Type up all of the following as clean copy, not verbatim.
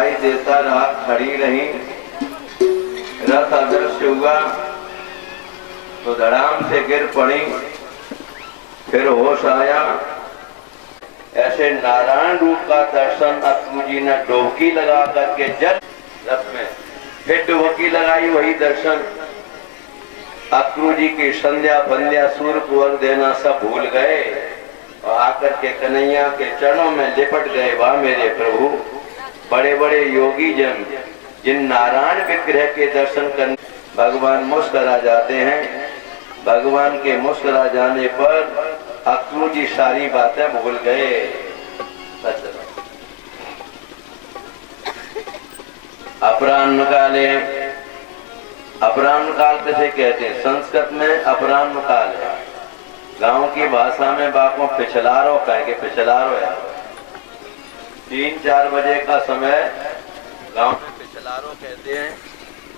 दिखाई देता रहा, खड़ी रही। रथ अदृश्य हुआ तो धड़ाम से गिर पड़ी, फिर होश आया। ऐसे नारायण रूप का दर्शन अक्रू जी ने डुबकी लगा करके जल रथ में, फिर डुबकी लगाई, वही दर्शन। अक्रू जी की संध्या बंध्या सूर्य को अर्घ देना सब भूल गए और आकर के कन्हैया के चरणों में लिपट गए। वाह मेरे प्रभु, बड़े बड़े योगी जन जिन नारायण विग्रह के दर्शन करने भगवान मुस्कुरा जाते हैं। भगवान के मुस्कुरा जाने पर अक्रू जी सारी बातें भूल गए। अपराह्न काले, अपराह्न काल किसे कहते हैं? संस्कृत में अपराह्न काल है, गांव की भाषा में बापों पिछलारो कहेंगे, पिछलारो है। 3-4 बजे का समय गांव में पिछलारो कहते हैं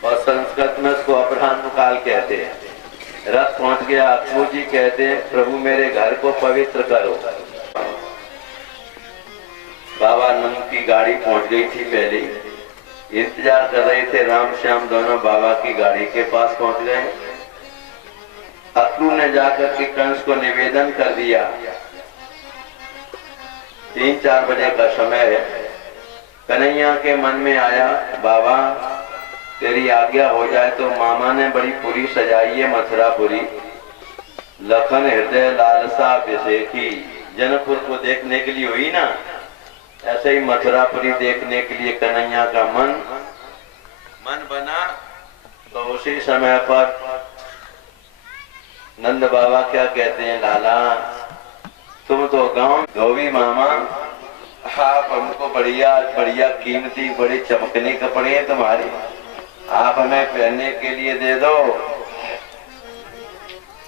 और संस्कृत में उसको अपराह्न काल कहते हैं। रथ पहुंच गया, अक्रू जी कहते हैं प्रभु मेरे घर को पवित्र करो। बाबा नंद की गाड़ी पहुंच गई थी, पहले इंतजार कर रहे थे। राम श्याम दोनों बाबा की गाड़ी के पास पहुंच गए। अक्रू ने जाकर के कंस को निवेदन कर दिया। 3-4 बजे का समय है। कन्हैया के मन में आया बाबा तेरी आज्ञा हो जाए तो मामा ने बड़ी पूरी सजाई है, मथुरापुरी। लखन हृदय लालसा विषेखी, जनकपुर को देखने के लिए हुई ना, ऐसे ही मथुरापुरी देखने के लिए कन्हैया का मन बना। तो उसी समय पर नंद बाबा क्या कहते हैं, लाला तुम तो गांव धोबी मामा, आप हमको बढ़िया बढ़िया कीमती बड़े चमकने कपड़े हैं तुम्हारे, आप हमें पहनने के लिए दे दो।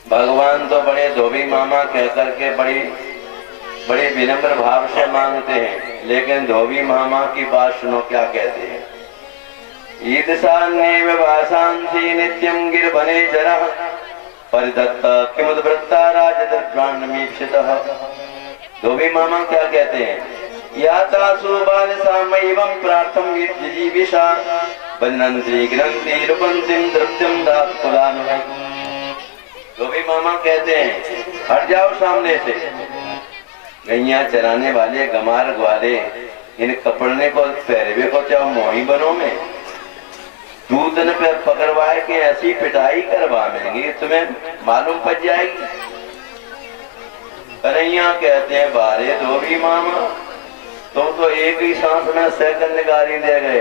भगवान तो बड़े धोबी मामा कहकर के बड़े विनम्र भाव से मांगते हैं, लेकिन धोबी मामा की बात सुनो क्या कहते हैं। ईदशान्येव भाषांसि नित्यं गिरवने जरः परिदत्त किमुद्वृत्ता राजदर्भाण्डमीप्सितः। धोबी मामा क्या कहते हैं, यातासु बालसामैवं प्रार्थं विजीविषा बन्नन्ति ग्रन्थि रुपन्तिं द्रव्यं दात्कुलान्वै। धोबी मामा कहते हैं हट जाओ सामने से, गैया चराने वाले गमार ग्वाले इन कपड़ने को पहरवे को चाहो मोही बनो में, दूध ने पे पकड़वाए कि ऐसी पिटाई करवा देंगे तुम्हें मालूम पड़ जाएगी। कन्हैया कहते हैं बारे धोबी मामा तुम तो एक ही सांस में सेकंड गाड़ी दे गए।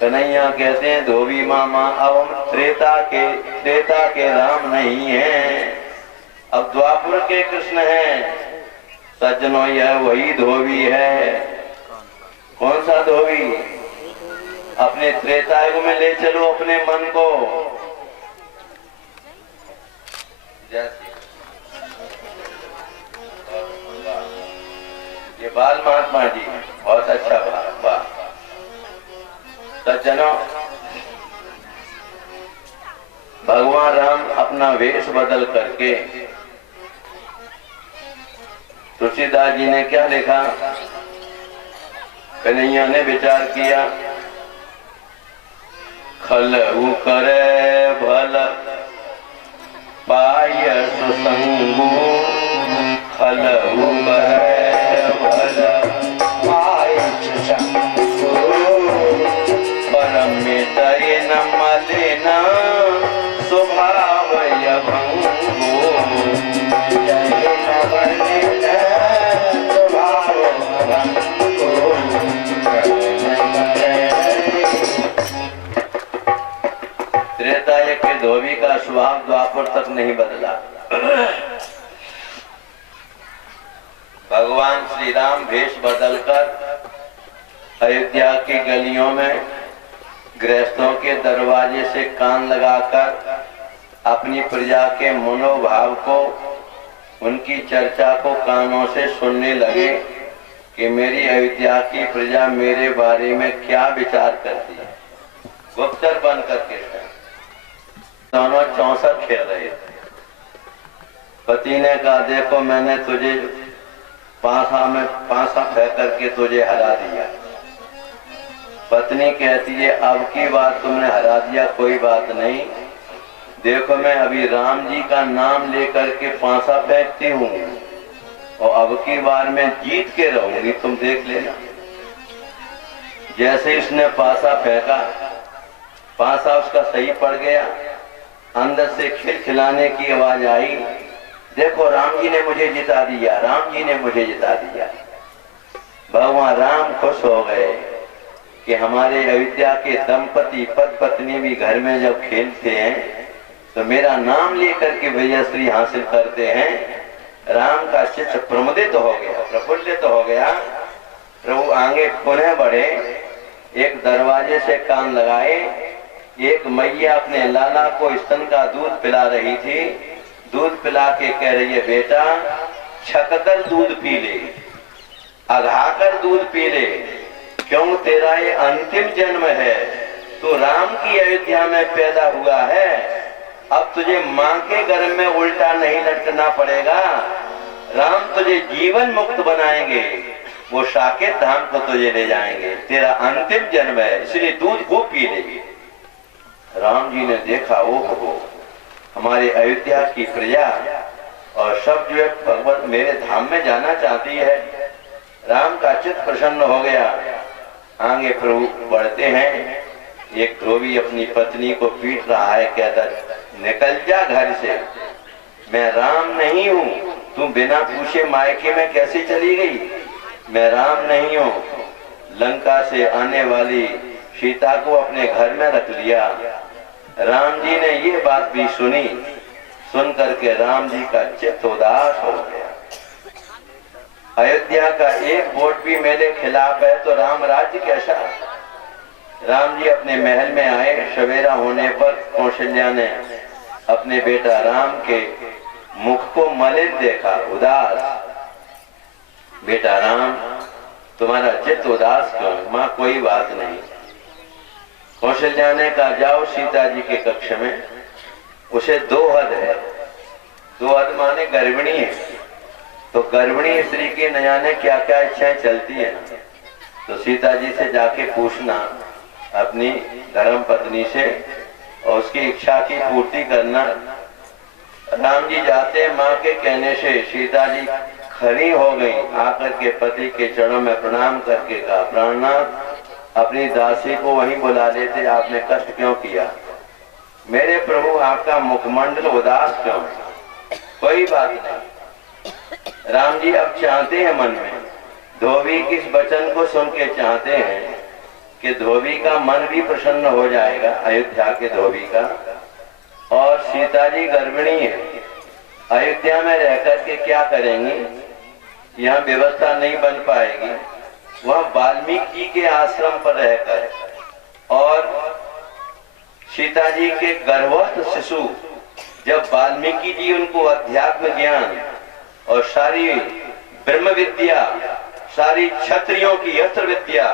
कन्हैया कहते हैं धोबी मामा अब हम त्रेता के राम नहीं हैं, अब द्वापर के कृष्ण हैं। सज्जनों यह वही धोबी है। कौन सा धोबी? अपने त्रेता युग में ले चलो अपने मन को। ये बाल महात्मा जी बहुत अच्छा बात। सज्जनों भगवान राम अपना वेश बदल करके, तुलसीदास जी ने क्या लिखा, कन्हैया ने विचार किया खलऊ करे भल पाय सुसंगु, खलऊ करे भल पाय सुसंगु, परम मितय न मलिना स्वभाव भंगु, त्रेता युग के धोबी का स्वभाव द्वापर तक नहीं बदला। भगवान श्री राम भेष बदलकर अयोध्या की गलियों में गृहस्थों के दरवाजे से कान लगाकर अपनी प्रजा के मनोभाव को, उनकी चर्चा को कानों से सुनने लगे कि मेरी अयोध्या की प्रजा मेरे बारे में क्या विचार करती है। गुप्तर बन करके दोनों 64 खेल रहे थे। पति ने कहा देखो मैंने तुझे पांसा फेंक करके तुझे हरा दिया, पत्नी कहती है अब की बात तुमने हरा दिया, कोई बात नहीं, देखो मैं अभी राम जी का नाम लेकर के पांसा फेंकती हूँ और अब की बार मैं जीत के रहूंगी, तुम देख लेना। जैसे उसने पासा फेंका, पासा उसका सही पड़ गया, अंदर से खिलखिलाने की आवाज आई, देखो राम जी ने मुझे जिता दिया, राम जी ने मुझे जिता दिया। भगवान राम खुश हो गए कि हमारे अयोध्या के दंपति पति पत्नी भी घर में जब खेलते हैं तो मेरा नाम लेकर के विजयश्री हासिल करते हैं। राम का चित्त प्रमुदित हो गया, प्रफुल्लित हो गया। प्रभु आगे पुनः बढ़े, एक दरवाजे से कान लगाए, एक मैया अपने लाला को स्तन का दूध पिला रही थी। दूध पिला के कह रही है, बेटा छककर दूध पी ले, अघाकर दूध पी ले, क्यों तेरा ये अंतिम जन्म है, तू राम की अयोध्या में पैदा हुआ है, अब तुझे माँ के गर्भ में उल्टा नहीं लटकना पड़ेगा, राम तुझे जीवन मुक्त बनाएंगे, वो साकेत धाम को तुझे ले जाएंगे, तेरा अंतिम जन्म है, इसलिए दूध खूब पी ले। राम जी ने देखा, ओहो हमारे अयोध्या की प्रजा और सब जो है भगवत मेरे धाम में जाना चाहती है। राम का चित्त प्रसन्न हो गया। आगे प्रभु बढ़ते हैं, एक धोबी अपनी पत्नी को पीट रहा है, कहता निकल जा घर से, मैं राम नहीं हूँ, तू बिना पूछे मायके में कैसे चली गई, मैं राम नहीं हूँ। लंका से आने वाली सीता को अपने घर में रख लिया। राम जी ने ये बात भी सुनी, सुन करके राम जी का चित्त उदास हो गया। अयोध्या का एक वोट भी मेरे खिलाफ है तो राम राज्य कैसा। राम जी अपने महल में आए, सवेरा होने पर कौशल्या ने अपने बेटा राम के मुख को मलिन देखा, उदास। बेटा राम तुम्हारा चित्त उदास क्यों? माँ कोई बात नहीं। कौशल्या ने कहा जाओ सीता जी के कक्ष में, उसे दो हद है, दो हद माने गर्भिणी है, तो गर्भिणी स्त्री की न जाने क्या क्या इच्छाएं चलती है ना, तो सीता जी से जाके पूछना अपनी धर्म पत्नी से और उसकी इच्छा की पूर्ति करना। राम जी जाते, माँ के कहने से सीता जी खड़ी हो गई, आकर के पति के चरणों में प्रणाम करके कहा, प्राणनाथ अपनी दासी को वहीं बुला लेते, आपने कष्ट क्यों किया, मेरे प्रभु आपका मुखमंडल उदास क्यों? कोई बात नहीं। राम जी अब चाहते हैं मन में, धोबी किस वचन को सुन के चाहते हैं कि धोबी का मन भी प्रसन्न हो जाएगा, अयोध्या के धोबी का। और सीता जी गर्भिणी है, अयोध्या में रह करके क्या करेंगी, यहाँ व्यवस्था नहीं बन पाएगी, वह वाल्मीकि जी के आश्रम पर रहकर और सीता जी के गर्भस्थ शिशु, जब वाल्मीकि जी उनको अध्यात्म ज्ञान और सारी ब्रह्म विद्या, सारी क्षत्रियों की अस्त्र विद्या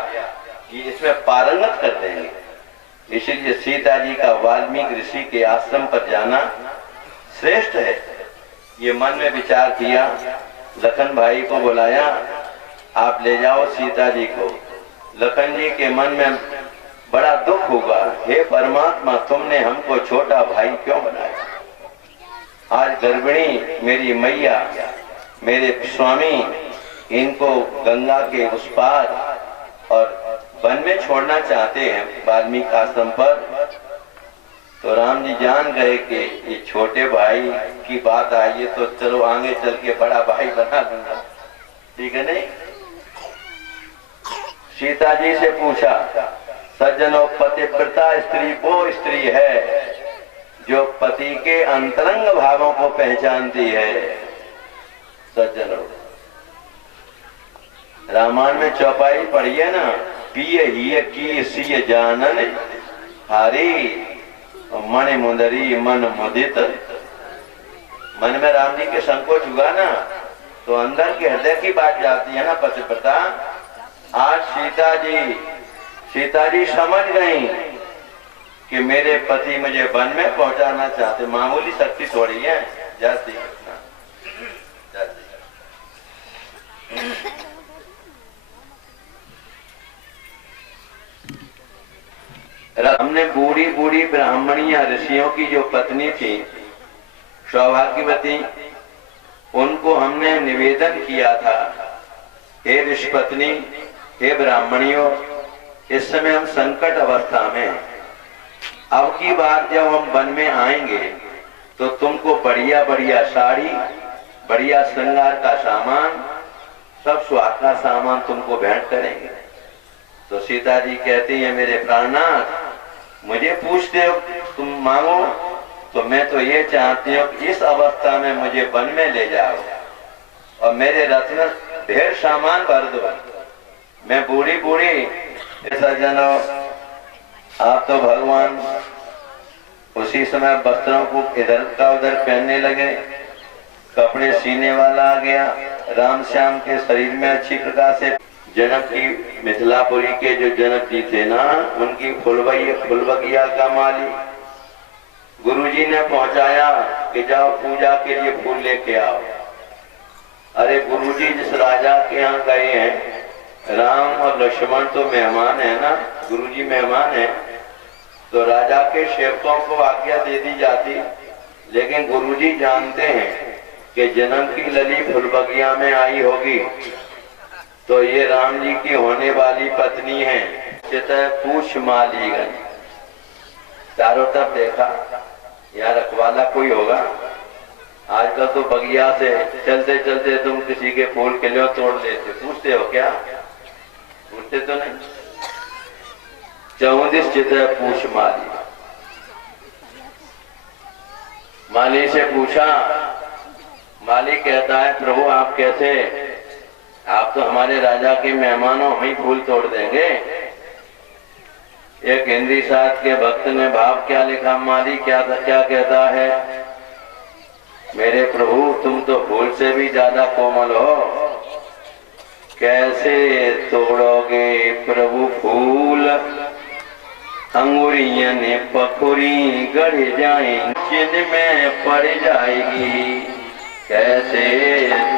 इसमें पारंगत कर देंगे, इसलिए सीता जी का वाल्मीकि ऋषि के आश्रम पर जाना श्रेष्ठ है। ये मन में विचार किया, लखन भाई को बुलाया, आप ले जाओ सीता जी को। लखन जी के मन में बड़ा दुख होगा, हे परमात्मा तुमने हमको छोटा भाई क्यों बनाया, आज गर्भिणी मेरी मैया, मेरे स्वामी, इनको गंगा के उस पार और वन में छोड़ना चाहते हैं वाल्मीकि आश्रम पर। तो राम जी जान गए कि ये छोटे भाई की बात आई है तो चलो आगे चल के बड़ा भाई बना दूंगा, ठीक है नहीं। सीता जी से पूछा, सज्जनों पतिव्रता स्त्री वो स्त्री है जो पति के अंतरंग भावों को पहचानती है। सज्जनों रामायण में चौपाई पढ़ी है ना, पिय ही की सिय जानन हारी मन मुंदरी मन मुदित। मन में राम जी के संकोच हुआ ना, तो अंदर के हृदय की बात जाती है ना पतिव्रता। आज सीता जी समझ गई कि मेरे पति मुझे वन में पहुंचाना चाहते, मामूली शक्ति थोड़ी है, जाती है जाती। हमने बूढ़ी बूढ़ी ब्राह्मणिया ऋषियों की जो पत्नी थी सौभाग्यवती, उनको हमने निवेदन किया था, हे ऋषि पत्नी, हे ब्राह्मणियों, इस समय हम संकट अवस्था में, अब की बार जब हम वन में आएंगे तो तुमको बढ़िया बढ़िया साड़ी, बढ़िया श्रृंगार का सामान, सब सुहाग का सामान तुमको भेंट करेंगे। तो सीता जी कहती है, मेरे प्राणनाथ, मुझे पूछते हो तुम मांगो, तो मैं तो ये चाहती हूँ कि इस अवस्था में मुझे वन में ले जाओ और मेरे रथ में ढेर सामान भर दो। मैं बूढ़ी बूढ़ी, सज्जनों, आप तो भगवान उसी समय वस्त्रों को इधर का उधर पहनने लगे, कपड़े सीने वाला आ गया, राम श्याम के शरीर में अच्छी प्रकार से। जनक की मिथिलापुरी के जो जनक जी थे ना, उनकी फुलबगिया का माली गुरुजी ने पहुंचाया कि जाओ पूजा के लिए फूल लेके आओ। अरे गुरुजी जिस राजा के यहाँ गए हैं, राम और लक्ष्मण तो मेहमान है ना, गुरुजी मेहमान है, तो राजा के सेवकों को आज्ञा दे दी जाती, लेकिन गुरुजी जानते हैं कि जन्म की लली फुलबगिया में आई होगी, तो ये राम जी की होने वाली पत्नी है। पूछ मालीगण, चारों तरफ देखा, यहाँ रखवाला कोई होगा? आजकल तो बगिया से चलते चलते तुम किसी के फूल के लिए तोड़ लेते, पूछते हो क्या? पूछते तो नहीं। 14 चित्र पूछ माली, माली से पूछा, माली कहता है, प्रभु आप कैसे, आप तो हमारे राजा के मेहमान हो, हम ही फूल तोड़ देंगे। एक हिंदी साहित्य के भक्त ने भाव क्या लिखा, माली क्या कहता है, मेरे प्रभु तुम तो फूल से भी ज्यादा कोमल हो, कैसे तोड़ोगे प्रभु फूल, अंगुरियां ने पखुरी गड़ जाए, जिनमें पड़ जाएगी, कैसे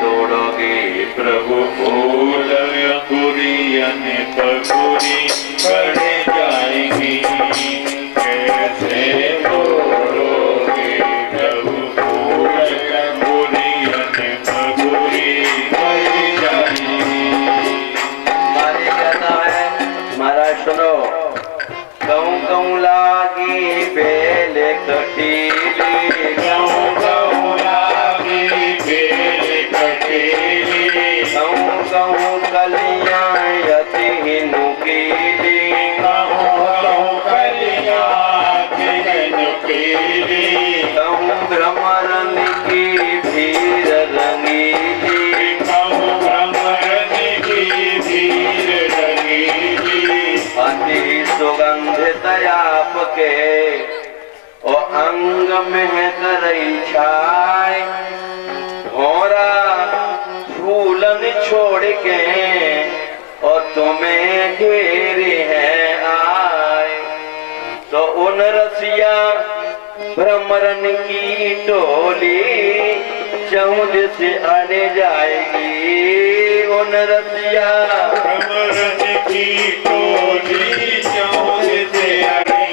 तोड़ोगे प्रभु फूल, अंगुरियां ने पखुरी गड़ जाएगी, कैसे तोड़ोगे प्रभु फूल, अंगुरियां ने पखुरी गड़ जाएगी। हमारे कहना है, महाराज सुनो, गऊ गऊ लागी बेल कटीली, गऊ गऊ लागी बेल कटीली, गऊ गऊ कलियां यति नुकीली, गऊ गऊ कलियां यति नुकीली, गऊ भ्रमरन की भीर रंगीली, गऊ भ्रमरन की भीर रंगीली, अति सुगंधित आपके ओ अंग में करई छाय, भौरा फूलन छोड़ के और तुम्हें घेरे हैं आए, तो उन रसिया भ्रमरन की टोली 14 से आने जाएगी, उन रसिया भ्रमरन की टोली 14 से आने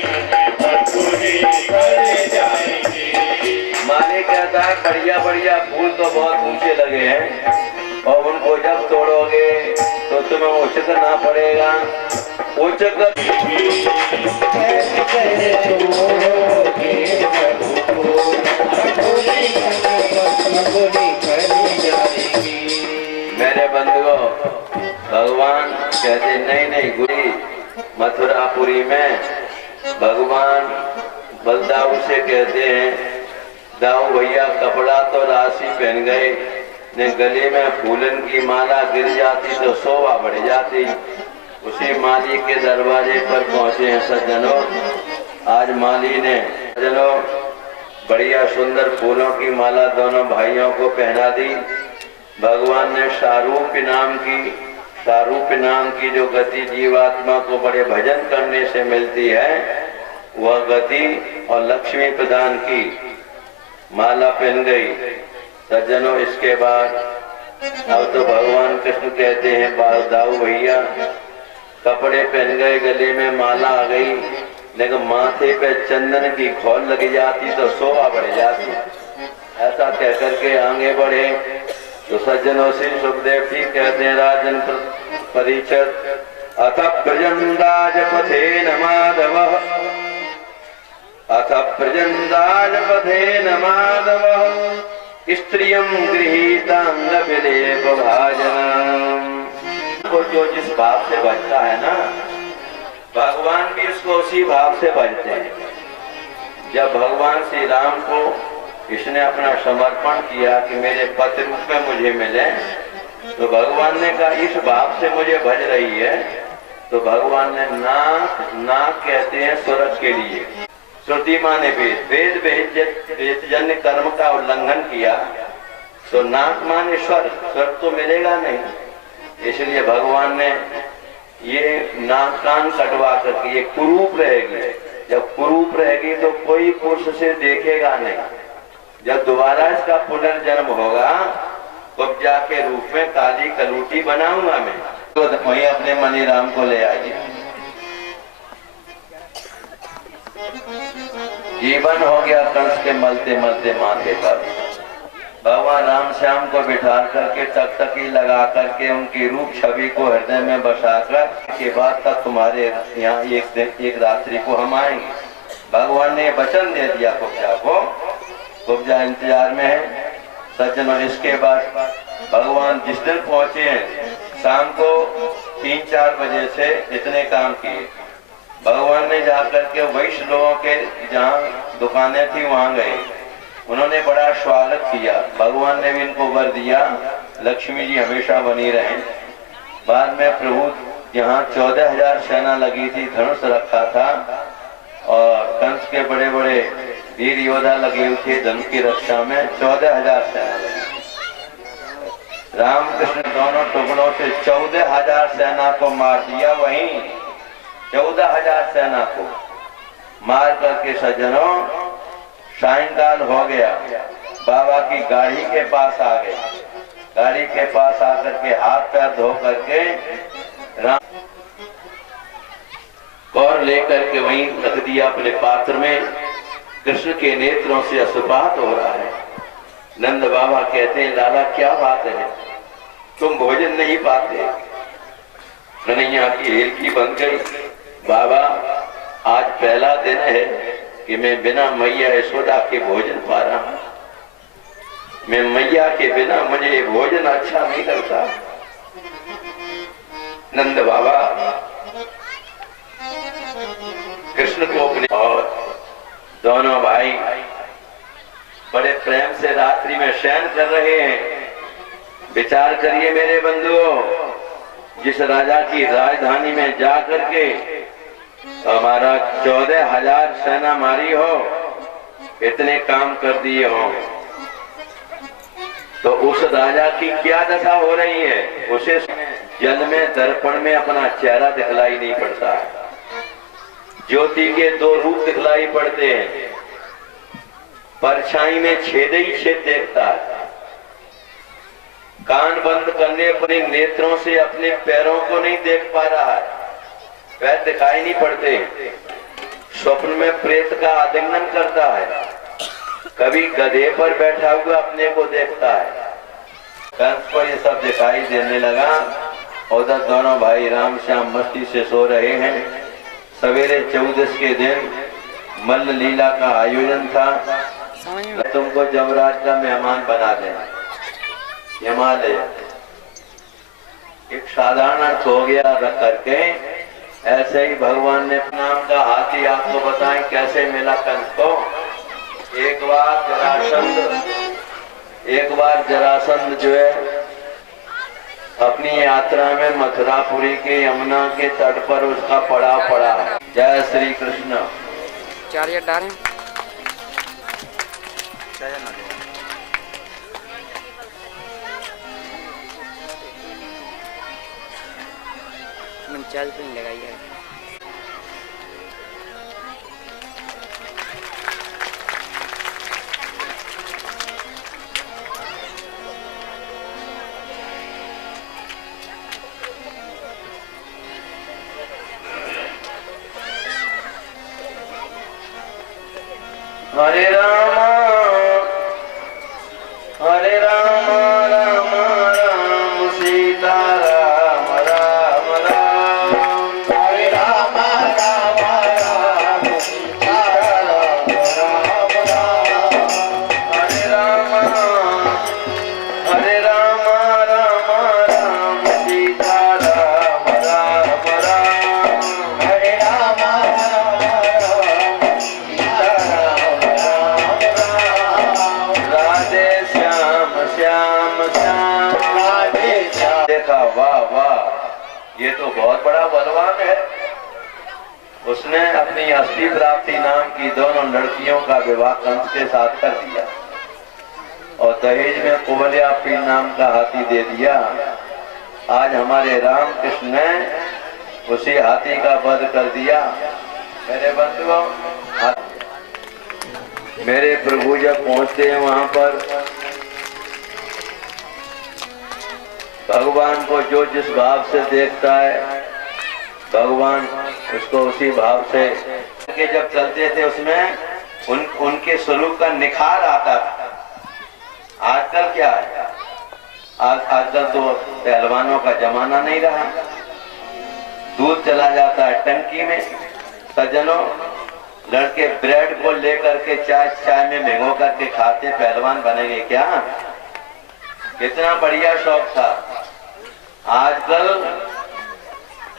जाएगी। मालिक कहता है, बढ़िया बढ़िया फूल तो बहुत ऊंचे लगे हैं और उनको जब तोड़ोगे तो तुम्हें उचकना पड़ेगा, उचक मेरे बंधुओं, भगवान कहते नहीं नहीं गुरी, मथुरापुरी में भगवान बलदाऊ से कहते हैं, दाऊ भैया कपड़ा तो राशि पहन गए, ने गले में फूलन की माला गिर जाती तो शोभा बढ़ जाती। उसी माली के दरवाजे पर पहुंचे हैं सज्जनों। आज माली ने सज्जनों बढ़िया सुंदर फूलों की माला दोनों भाइयों को पहना दी। भगवान ने शारूप नाम की जो गति जीवात्मा को बड़े भजन करने से मिलती है, वह गति और लक्ष्मी प्रदान की माला पहन गई। सज्जनों इसके बाद अब तो भगवान कृष्ण कहते हैं, दाऊ भैया कपड़े पहन गए, गले में माला आ गई, लेकिन माथे पे चंदन की खोल लगी जाती तो शोभा बढ़ जाती। ऐसा कह करके आगे बढ़े तो सज्जनों से सुखदेव जी कहते हैं, राजन परिचय अथ प्रजंदाज पथे न माधव, अथ प्रजंदाज पथे न माधव, स्त्रियं गृहीतांग विलेप भाजनम। को जो जिस भाव से बजता है ना, भगवान भी उसको उसी भाव से बजते हैं। जब भगवान श्री राम को इसने अपना समर्पण किया कि मेरे पति रूप में मुझे मिले, तो भगवान ने कहा इस भाव से मुझे भज रही है, तो भगवान ने नाक, नाक कहते हैं स्वर्ग के लिए। श्रुति माने वेद, वेद जन्य कर्म का उल्लंघन किया तो नाक माने स्वर्ग, स्वर्ग तो मिलेगा नहीं। इसलिए भगवान ने ये नाक कान कटवा करके ये कुरूप रहेगी। जब कुरूप रहेगी तो कोई पुरुष से देखेगा नहीं। जब दोबारा इसका पुनर्जन्म होगा कुब्जा के रूप में काली कलूटी बनाऊंगा मैं, तो वही अपने मनी राम को ले आइए। जीवन हो गया कंस के मलते मलते माथे पर। भगवान राम श्याम को बिठा करके टकटकी लगा करके उनकी रूप छवि को हृदय में बसाकर के बाद तक तुम्हारे यहाँ एक रात्रि को हम आएंगे। भगवान ने वचन दे दिया कुब्जा को। कुब्जा इंतजार में है सज्जनों। इसके बाद भगवान जिस दिन पहुंचे हैं शाम को 3-4 बजे से इतने काम किए। भगवान ने जाकर के वैश्य लोगों के जहाँ दुकानें थी वहां गए, उन्होंने बड़ा स्वागत किया। भगवान ने भी इनको वर दिया लक्ष्मी जी हमेशा बनी रहे। बाद में प्रभु यहाँ 14,000 सेना लगी थी, धनुष रखा था और कंस के बड़े बड़े वीर योद्धा लगे हुए थे धनुष की रक्षा में। 14,000 सेना लगी। रामकृष्ण दोनों टुकड़ों से 14,000 सेना को मार दिया। वहीं 14,000 सेना को मार करके सज्जनों सायंकाल हो गया। बाबा की गाड़ी के पास आ गए। गाड़ी के पास आकर के हाथ पैर धो करके राम और लेकर के वहीं रख दिया अपने पात्र में। कृष्ण के नेत्रों से अश्रुपात हो रहा है। नंद बाबा कहते हैं लाला क्या बात है, तुम भोजन नहीं पाते? कन्हैया की हिरकी बन गई। बाबा आज पहला दिन है कि मैं बिना मैया यशोदा के भोजन पा रहा हूं। मैं मैया के बिना मुझे भोजन अच्छा नहीं लगता। नंद बाबा कृष्ण को अपने और दोनों भाई बड़े प्रेम से रात्रि में शयन कर रहे हैं। विचार करिए मेरे बंधुओं, जिस राजा की राजधानी में जा करके हमारा 14,000 सेना मारी हो, इतने काम कर दिए हो, तो उस राजा की क्या दशा हो रही है? उसे जल में दर्पण में अपना चेहरा दिखलाई नहीं पड़ता है। ज्योति के 2 रूप दिखलाई पड़ते हैं। परछाई में छेद ही छेद देखता है। कान बंद करने अपने नेत्रों से अपने पैरों को नहीं देख पा रहा है। पैर दिखाई नहीं पड़ते। स्वप्न में प्रेत का आलिंगन करता है। कभी गधे पर बैठा हुआ अपने को देखता है। कंस को ये सब दिखाई देने लगा। उधर दोनों भाई राम श्याम मस्ती से सो रहे हैं। सवेरे 14 के दिन मल्ल लीला का आयोजन था। तुमको जमराज का मेहमान बना दें। हिमालय एक साधारण अर्थ हो गया रख करके। ऐसे ही भगवान ने नाम का हाथी आपको बताएं कैसे मिला कंस को। एक बार जरासंध जो है अपनी यात्रा में मथुरापुरी के यमुना के तट पर उसका पड़ा है। जय श्री कृष्ण। चार्जर डालें। चार्ज पे नहीं लगाई है। हरे राम राम राम सीता राम राम राम हरे राम राम राम सीता राम राम राम हरे राम राम राम सीता राम राम राम हरे राम राम सीता राम राम राम राधे श्याम श्याम श्याम राधे श्याम देखा, वाह वाह, ये तो बहुत बड़ा बलवान है। उसने अपनी अस्थि प्राप्ति नाम की दोनों लड़कियों का विवाह कंस के साथ कर दिया और दहेज में कुवलयापी नाम का हाथी दे दिया। आज हमारे राम कृष्ण ने उसी हाथी का वध कर दिया। मेरे बंधुओं, मेरे प्रभु जब पहुंचते हैं वहां पर, भगवान को जो जिस भाव से देखता है भगवान उसको उसी भाव से के जब चलते थे उसमें उनके स्वरूप का निखार आता था। आजकल क्या है, आजकल तो पहलवानों का जमाना नहीं रहा। दूध चला जाता है टंकी में। सज्जनों, लड़के ब्रेड को लेकर के चाय में भिगो करके खाते, पहलवान बनेंगे क्या? कितना बढ़िया शौक था। आजकल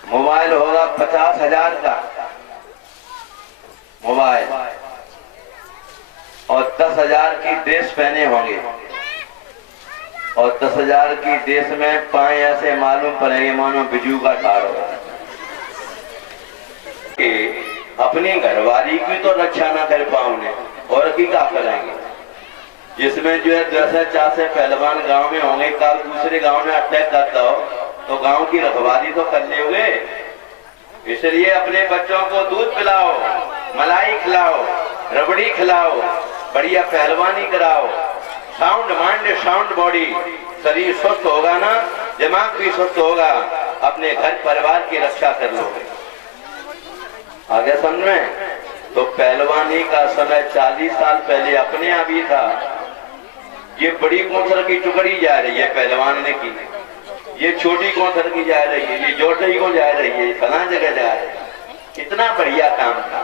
मोबाइल होगा 50,000 का मोबाइल और 10,000 की ड्रेस पहने होंगे और 10,000 की ड्रेस में पाए ऐसे मालूम पड़ेंगे मानो बिजू का ठाड़ हो। अपनी घरवाली की तो रक्षा ना कर पाऊंगे और की क्या करेंगे? जिसमें जो है 10 से पहलवान गांव में होंगे, कल दूसरे गांव में अटैक करता हो तो गांव की रखवाली तो कर लेंगे। इसलिए अपने बच्चों को दूध पिलाओ, मलाई खिलाओ, रबड़ी खिलाओ, बढ़िया पहलवानी कराओ। साउंड माइंड, साउंड बॉडी, शरीर स्वस्थ होगा ना, दिमाग भी स्वस्थ होगा, अपने घर परिवार की रक्षा कर लो। आगे समझ में? तो पहलवानी का समय 40 साल पहले अपने यहाँ भी था। ये बड़ी कोंथर की टुकड़ी जा रही है पहलवान ने की, ये छोटी कोंथर की जा रही है, ये जोटई को जा रही है, फला जगह जा रही है। इतना बढ़िया काम था।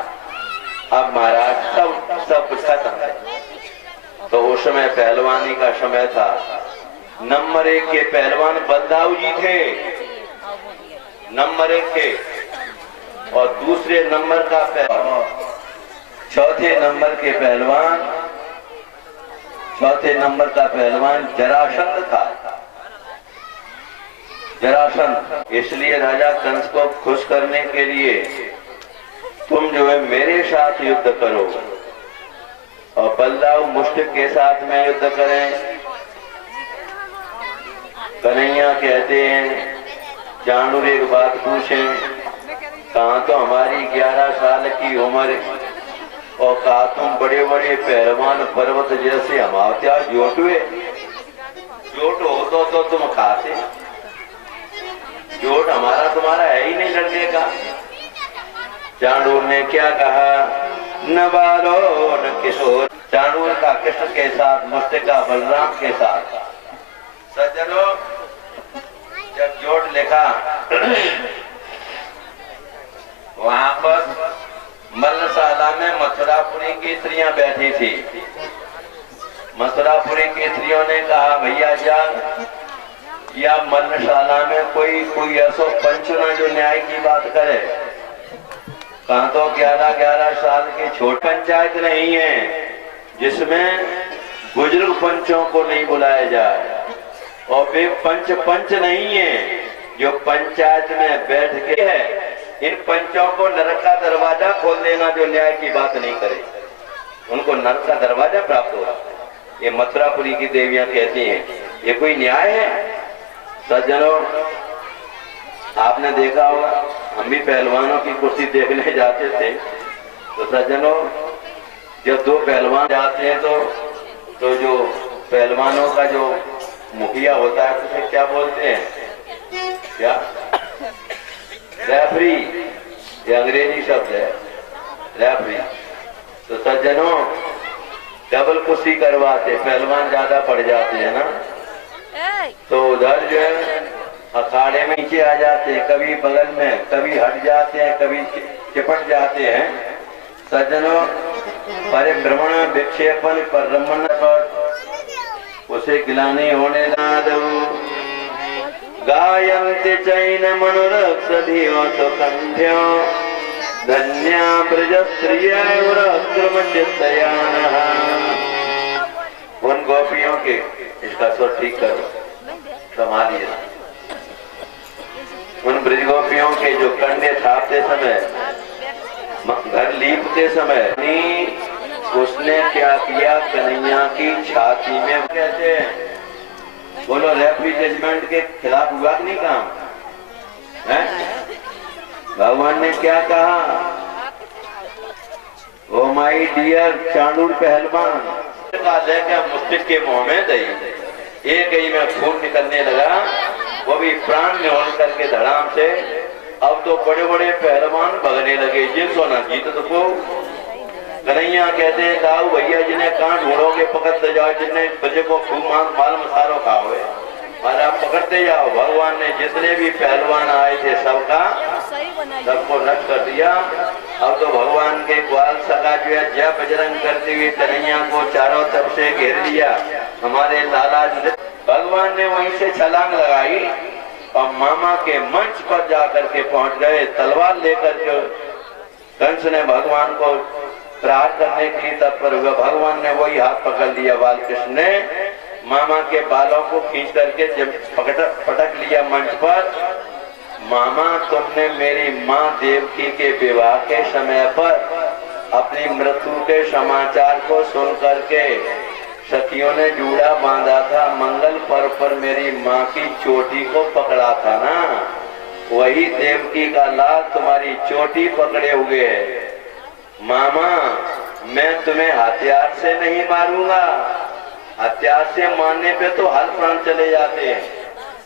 अब महाराज सब कुछ खत्म है। तो उस समय पहलवानी का समय था। नंबर 1 के पहलवान बलदाऊ जी थे, नंबर 1 के। और दूसरे नंबर का पहलवान, चौथे नंबर का पहलवान जरासंध था। जरासंध, इसलिए राजा कंस को खुश करने के लिए तुम जो है मेरे साथ युद्ध करो और बलदाऊ मुष्टिक के साथ में युद्ध करें। कन्हैया कहते हैं, चाणूर एक बात पूछें, कहा तो हमारी 11 साल की उम्र और कहा तुम बड़े बड़े पहलवान पर्वत जैसे हमारे जोट हुए। जोट हो तो तुम खाते, जोट हमारा तुम्हारा है ही नहीं लड़ने का। चाणूर ने क्या कहा, न बालो न किशोर। चाणूर का कृष्ण के साथ, मुष्टिक का बलराम के साथ। सज्जनों, जब जोट लिखा वहां पर मल्लशाला में मथुरापुरी की स्त्रियां बैठी थी। मथुरापुरी की स्त्रियों ने कहा, भैया जान, या मल्लशाला में कोई ऐसा पंच ना जो न्याय की बात करे। कहा तो 11 साल की छोटी पंचायत नहीं है जिसमें बुजुर्ग पंचों को नहीं बुलाया जाए, और वे पंच नहीं है जो पंचायत में बैठ के है। इन पंचों को नरक का दरवाजा खोल देना जो न्याय की बात नहीं करे, उनको नरक का दरवाजा प्राप्त होगा। ये मथुरापुरी की देवियां कहती हैं, ये कोई न्याय है? सज्जनों, आपने देखा होगा, हम भी पहलवानों की कुश्ती देखने जाते थे। तो सज्जनों, जब 2 पहलवान जाते हैं तो जो पहलवानों का जो मुखिया होता है उसे क्या बोलते हैं? क्या? रेफरी, ये अंग्रेजी शब्द है रेफरी। तो सज्जनों, डबल कुश्ती करवाते, पहलवान ज्यादा पड़ जाते हैं ना, तो उधर जो है अखाड़े में नीचे आ जाते हैं, कभी बगल में, कभी हट जाते हैं, कभी चिपट जाते हैं। सज्जनों, परिभ्रमण विक्षेपन पर रमण पर उसे गिलानी होने ना दो। गायन्ति चैन मनुरक्षधियो तो कंध्यो धन्या ब्रज स्त्रिया चित्तयानः। उन गोपियों के, इसका स्वर ठीक करो, संभालिए। उन ब्रज गोपियों के जो कंधे थापते समय, घर लीपते समय उसने क्या किया, कन्हैया की छाती में, कहते हैं बोलो, रेफरी जजमेंट के खिलाफ हुआ कि नहीं काम है? भगवान ने क्या कहा, ओ माई डियर चांडूर पहलवान, लेकर मुस्तिक के मुंह में दही, एक ही में खून निकलने लगा, वो भी प्राण निहोल करके धड़ाम से। अब तो बड़े बड़े पहलवान भगने लगे, जिनको ना जीत तो को। कन्हैया कहते हैं, दाऊ भैया जिन्हें कहाँ ढूंढोगे, पकड़ते जाओ, जिन्हें बच्चे को खूब माल मसालो खाओगे, और आप पकड़ते जाओ। भगवान ने जितने भी पहलवान आए थे सबको नष्ट कर दिया। अब तो भगवान के ग्वाल सका जो है जय बजरंग करते हुए कन्हैया को चारों तरफ से घेर लिया। हमारे लाला भगवान ने वहीं से छलांग लगाई और मामा के मंच पर जाकर के पहुंच गए। तलवार लेकर के कंस ने भगवान को प्रहार करने के लिए तत्पर हुआ। भगवान ने वही हाथ पकड़ लिया, बालकृष्ण ने मामा के बालों को खींच करके जब पटक लिया मंच पर। मामा, तुमने मेरी माँ देवकी के विवाह के समय पर अपनी मृत्यु के समाचार को सुन करके सखियों ने जूड़ा बांधा था, मंगल पर्व पर मेरी माँ की चोटी को पकड़ा था ना, वही देवकी का लाल तुम्हारी चोटी पकड़े हुए है। मामा, मैं तुम्हें हथियार से नहीं मारूंगा, हथियार से मारने पे तो हर प्राण चले जाते हैं।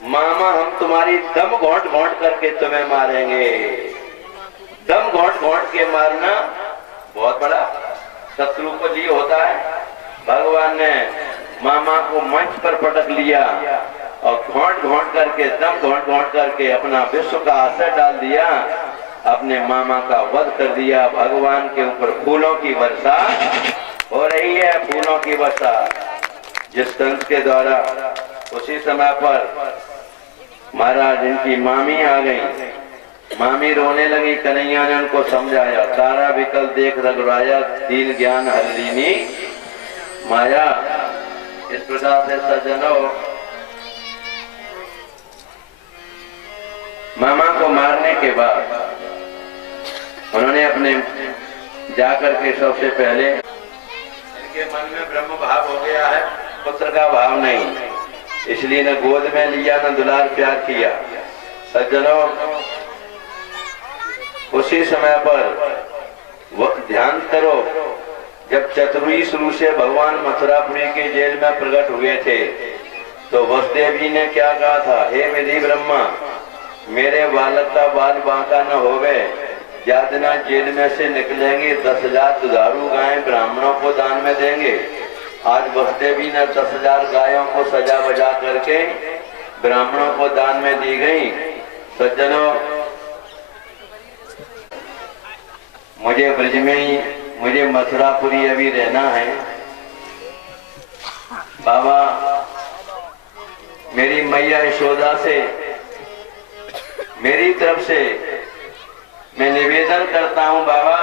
मामा, हम तुम्हारी दम घोंट घोंट करके तुम्हें मारेंगे। दम घोंट घोंट के मारना बहुत बड़ा शत्रु को जी होता है। भगवान ने मामा को मंच पर पटक लिया और घोंट घोंट करके, दम घोंट घोंट करके अपना विश्व का असर डाल दिया, अपने मामा का वध कर दिया। भगवान के ऊपर फूलों की वर्षा हो रही है, फूलों की वर्षा जिस कंस के द्वारा। उसी समय पर महाराज इनकी मामी आ गई। मामी रोने लगी। कन्हैया ने उनको समझाया, तारा विकल देख रघुराया, दीन ज्ञान हल्लीनी माया। इस प्रकार से सज्जनों, मामा को मारने के बाद उन्होंने अपने जाकर के सबसे पहले, इनके मन में ब्रह्म भाव हो गया है, पुत्र का भाव नहीं, इसलिए न गोद में लिया न दुलार प्यार किया। सज्जनों, उसी समय पर ध्यान करो, जब चतुर्वी शुरू से भगवान मथुरापुरी के जेल में प्रकट हुए थे तो वसुदेव जी ने क्या कहा था, हे विधि ब्रह्मा, मेरे बालक का बाल बांका न होवे, यातना जेल में से निकलेंगे 10,000 दुधारू गायें ब्राह्मणों को दान में देंगे। आज वसुदेव जी ने 10,000 गायों को सजा बजा करके ब्राह्मणों को दान में दी गई। सज्जनों, मुझे ब्रज में ही, मुझे मथुरापुरी अभी रहना है। बाबा, मेरी मैया यशोदा से, मेरी तरफ से मैं निवेदन करता हूं, बाबा,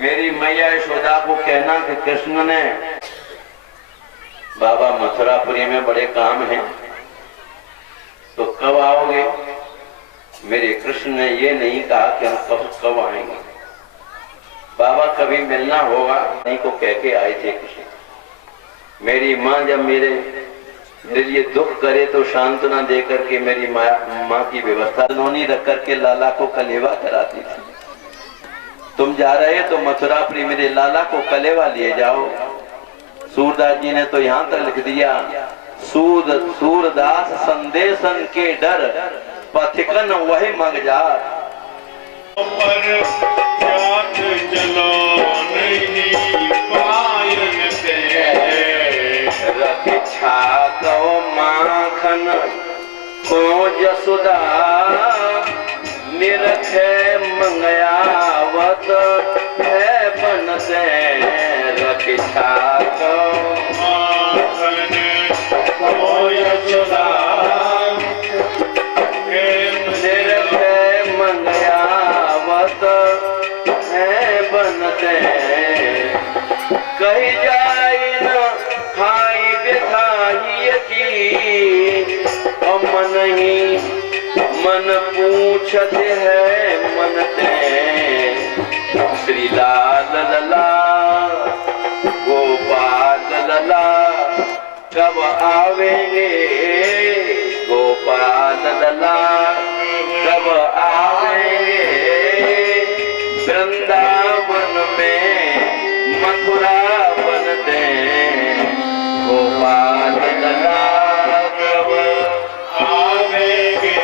मेरी मैया यशोदा को कहना कि कृष्ण ने, बाबा मथुरापुरी में बड़े काम हैं, तो कब आओगे? मेरे कृष्ण ने ये नहीं कहा कि हम कब आएंगे। बाबा, कभी मिलना होगा, नहीं को कह के आए थे कृष्ण। मेरी माँ जब मेरे लिए दुख करे तो सांत्वना दे करके मेरी माँ की व्यवस्था नोनी रख करके लाला को कलेवा कराती थी। तुम जा रहे तो मथुरापुरी मेरे लाला को कलेवा लिए जाओ। सूरदास जी ने तो यहाँ तक लिख दिया, सूरदास संदेशन के डर पथिकन वही मग जा। पर जात जलो नहीं पायन तन को जसुदा निरखे मंगयावत है बनते रक्षा को निरखे मंगयावत है बनते कही जाए न खाई बेखाई की मन ही मन पूछत है मनते श्री लाल लला गोपाल लला कब आवेंगे गोपाल लला कब आवेंगे वृंदावन में मथुरा बनते गोपाल लला कब आवेंगे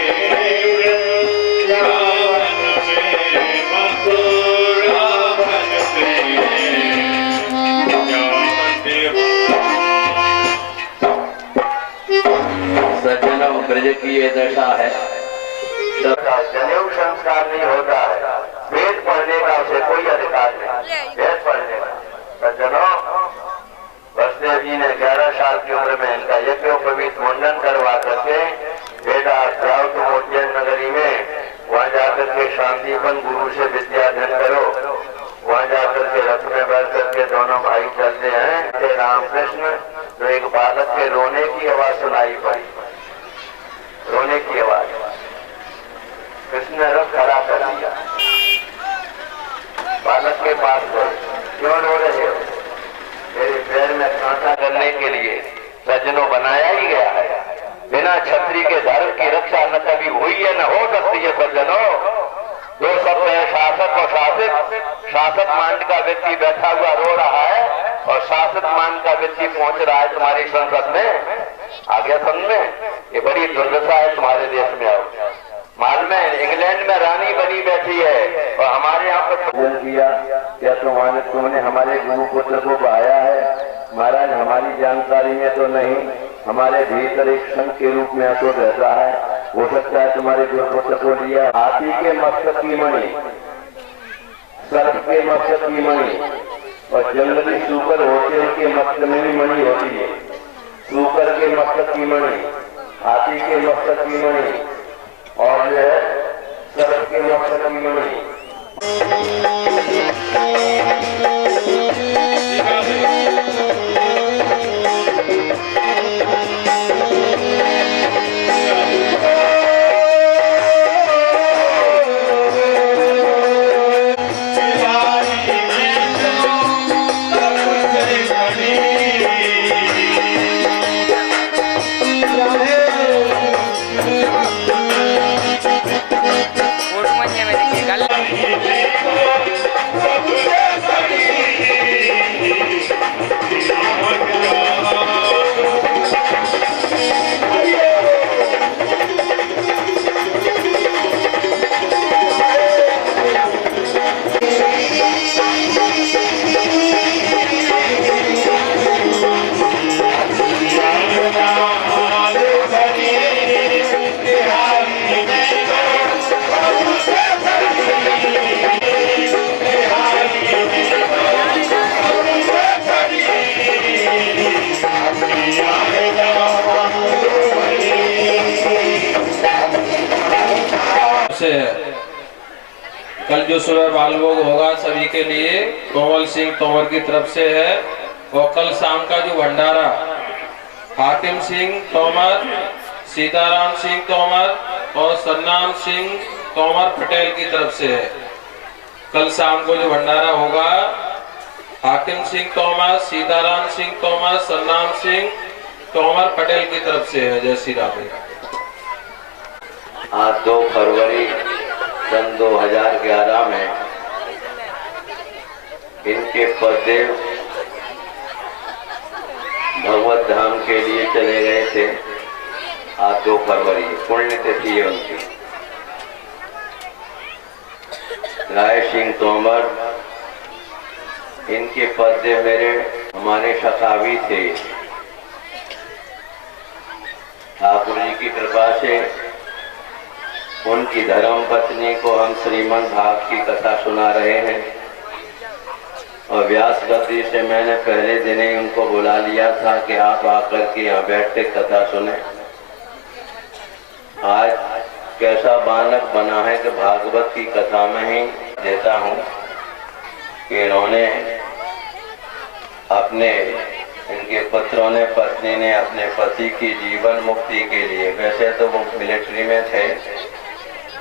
वृंदावन में मथुरा बनते सज्जनों ब्रज की ये दशा है जनेऊ संस्कार नहीं होता है वेद पढ़ने का उसे कोई अधिकार नहीं वेद पढ़ने का सज्जनों वसुदेव जी ने 11 साल की उम्र में इनका यज्ञोपवीत मुंडन करवा करके बेटा जाओ तुम उज्जैन नगरी में वहाँ जाकर के शांतिपन गुरु से विद्या अध्ययन करो वहाँ जाकर के रथ में बैठ करके दोनों भाई चलते हैं रामकृष्ण तो एक बालक के रोने की आवाज सुनाई पड़ी रोने की आवाज कृष्ण ने रथ खड़ा कर दिया बालक के पास गए क्यों रो रहे हो मेरे पैर में कांटा करने के लिए सज्जनों बनाया ही गया है बिना छतरी के धर्म की रक्षा न कभी हुई है न हो सकती है सज्जनों दो शब्द है शासक और शासित शासक मान का व्यक्ति बैठा हुआ रो रहा है और शासक मान का व्यक्ति पहुंच रहा है तुम्हारी संसद में आगे समझ में ये बड़ी दुर्दशा है तुम्हारे देश में आओ माल में इंग्लैंड में रानी बनी बैठी है और हमारे यहाँ पर किया क्या तुमने हमारे गुरु पुत्र को पाया है महाराज हमारी जानकारी में तो नहीं हमारे भीतर एक संघ के रूप में अटूट रहता है हो सकता है तुम्हारे गुरु पुत्र को लिया हाथी के मस्तक की मणि सर्प के मस्तक की मणि और जंगली सूकर होते उनके मस्तक में भी मणि होती है सूकर के मस्तक की मणि हाथी के मस्तक की मणि और जो है सर्प के मस्तक की मणि कल जो सुबह बाल भोग होगा सभी के लिए कोमल सिंह तोमर की तरफ से है और कल शाम का जो भंडारा हाकिम सिंह तोमर सीताराम सिंह तोमर और सन्नाम सिंह तोमर पटेल की तरफ से है कल शाम को जो भंडारा होगा हाकिम सिंह तोमर सीताराम सिंह तोमर सन्नाम सिंह तोमर पटेल की तरफ से है। जय श्री राम। आज 2 फरवरी सन 2011 में इनके पददेव भगवत धाम के लिए चले गए थे। आज 2 फरवरी पुण्यतिथि है उनकी। राय सिंह तोमर इनके पददेव मेरे हमारे सखावी थे। ठाकुर की कृपा से उनकी धर्म पत्नी को हम श्रीमद् भागवत की कथा सुना रहे हैं। और व्यास गद्दी से मैंने पहले दिन ही उनको बुला लिया था कि आप आकर के यहाँ बैठ के कथा सुने। आज कैसा बालक बना है कि भागवत की कथा में ही देता हूँ कि इन्होंने अपने इनके पुत्रों ने पत्नी ने अपने पति की जीवन मुक्ति के लिए, वैसे तो वो मिलिट्री में थे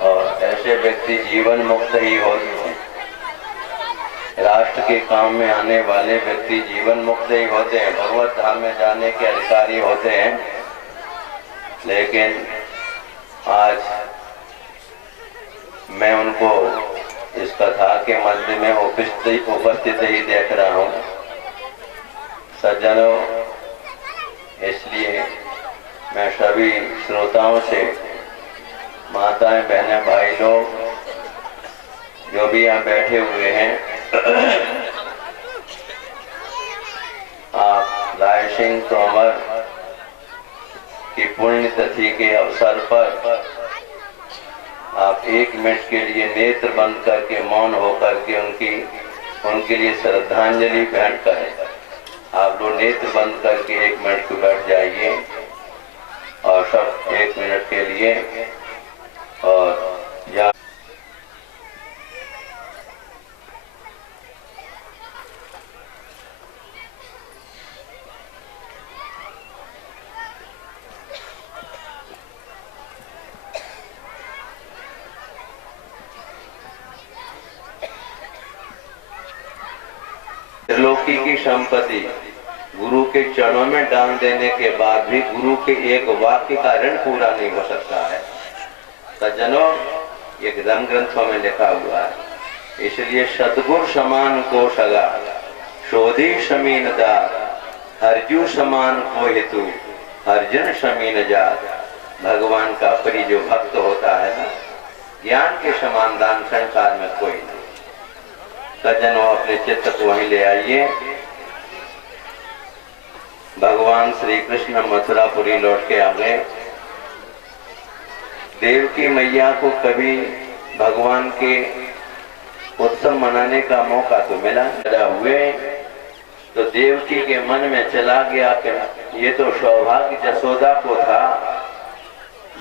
और ऐसे व्यक्ति जीवन मुक्त ही होते हैं, राष्ट्र के काम में आने वाले व्यक्ति जीवन मुक्त ही होते हैं, भगवत धाम में जाने के अधिकारी होते हैं। लेकिन आज मैं उनको इस कथा के मध्य में उपस्थित ही देख रहा हूँ। सज्जनों, इसलिए मैं सभी श्रोताओं से, माताएं बहनें भाई लोग जो भी यहाँ बैठे हुए हैं, आप राय सिंह तोमर की पुण्य तिथि के अवसर पर आप 1 मिनट के लिए नेत्र बंद करके मौन होकर के उनके लिए श्रद्धांजलि भेंट करें। आप लोग नेत्र बंद करके 1 मिनट को बैठ जाइए और सब 1 मिनट के लिए। और या त्रिलोकी की संपत्ति गुरु के चरणों में डाल देने के बाद भी गुरु के एक वाक्य का ऋण पूरा नहीं हो सकता है। सज्जनों, ये धर्म ग्रंथों में लिखा हुआ है। इसलिए सतगुर समान को सगा, शोधी समीन दार, हरजू समान को हेतु, हरजन समीन जात। भगवान का प्रिय जो भक्त होता है ना, ज्ञान के समान दान संसार में कोई नहीं। सज्जनों, अपने चित्त को वहीं ले आइए। भगवान श्री कृष्ण मथुरापुरी लौट के आ गए। देवकी मैया को कभी भगवान के उत्सव मनाने का मौका तो मिला हुए, तो देवकी के मन में चला गया कि ये तो सौभाग्य जसोदा को था,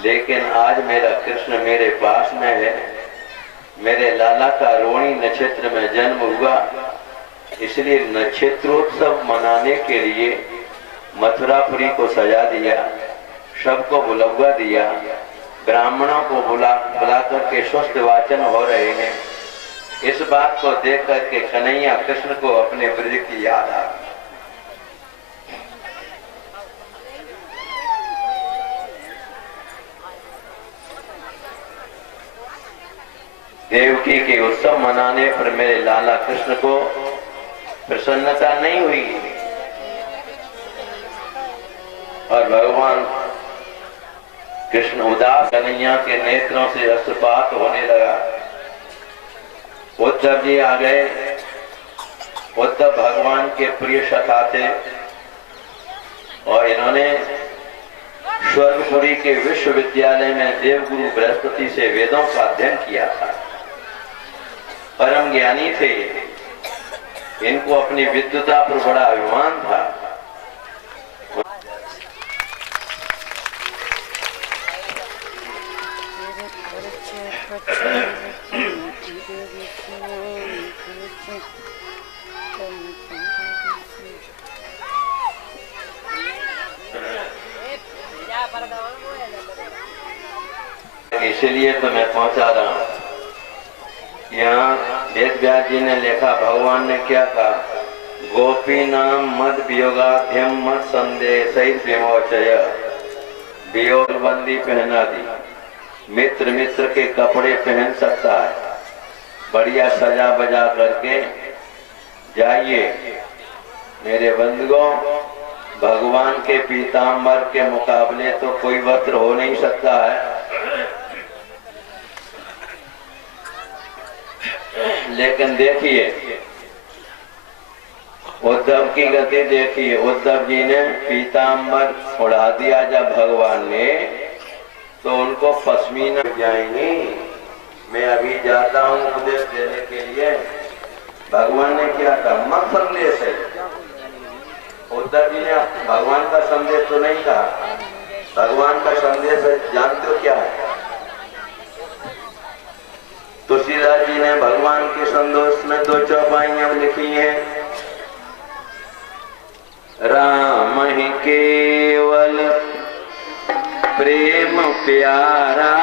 लेकिन आज मेरा कृष्ण मेरे पास में है, मेरे लाला का रोहिणी नक्षत्र में जन्म हुआ, इसलिए नक्षत्रोत्सव मनाने के लिए मथुरापुरी को सजा दिया, सबको बुलवा दिया, ब्राह्मणों को बुला करके स्वस्थ वाचन हो रहे हैं। इस बात को देख करके कन्हैया कृष्ण को अपने ब्रज की याद आ गई। देवकी के उत्सव मनाने पर मेरे लाला कृष्ण को प्रसन्नता नहीं हुई और भगवान कृष्ण उदास, कन्हैया के नेत्रों से अश्रुपात होने लगा। उद्धव जी आ गए। उद्धव भगवान के प्रिय सखा थे और इन्होंने स्वर्गपुरी के विश्वविद्यालय में देवगुरु बृहस्पति से वेदों का अध्ययन किया था। परम ज्ञानी थे, इनको अपनी विद्वता पर बड़ा अभिमान था। इसलिए तो मैं पहुंचा रहा हूं। यहाँ वेद व्यास जी ने लिखा, भगवान ने क्या कहा, गोपी नाम मद वियोगाध्यम मत संदेह सहित विमोचय, वियोग बंदी पहना दी। मित्र मित्र के कपड़े पहन सकता है, बढ़िया सजा बजा करके जाइए। मेरे बंधुओं, भगवान के पीताम्बर के मुकाबले तो कोई वस्त्र हो नहीं सकता है। लेकिन देखिए उद्धव की गति देखिए। उद्धव जी ने पीताम्बर उड़ा दिया जब भगवान ने, तो उनको पश्मीना जाएंगी। मैं अभी जाता हूँ उपदेश देने के लिए। भगवान ने क्या कहा? मत संदेश है। उद्धव जी ने भगवान का संदेश तो नहीं कहा। भगवान का संदेश है, जानते हो क्या है? तुलसीदास जी ने भगवान के संदेश में 2 चौपाइयां लिखी हैं। राम ही केवल प्रेम प्यारा,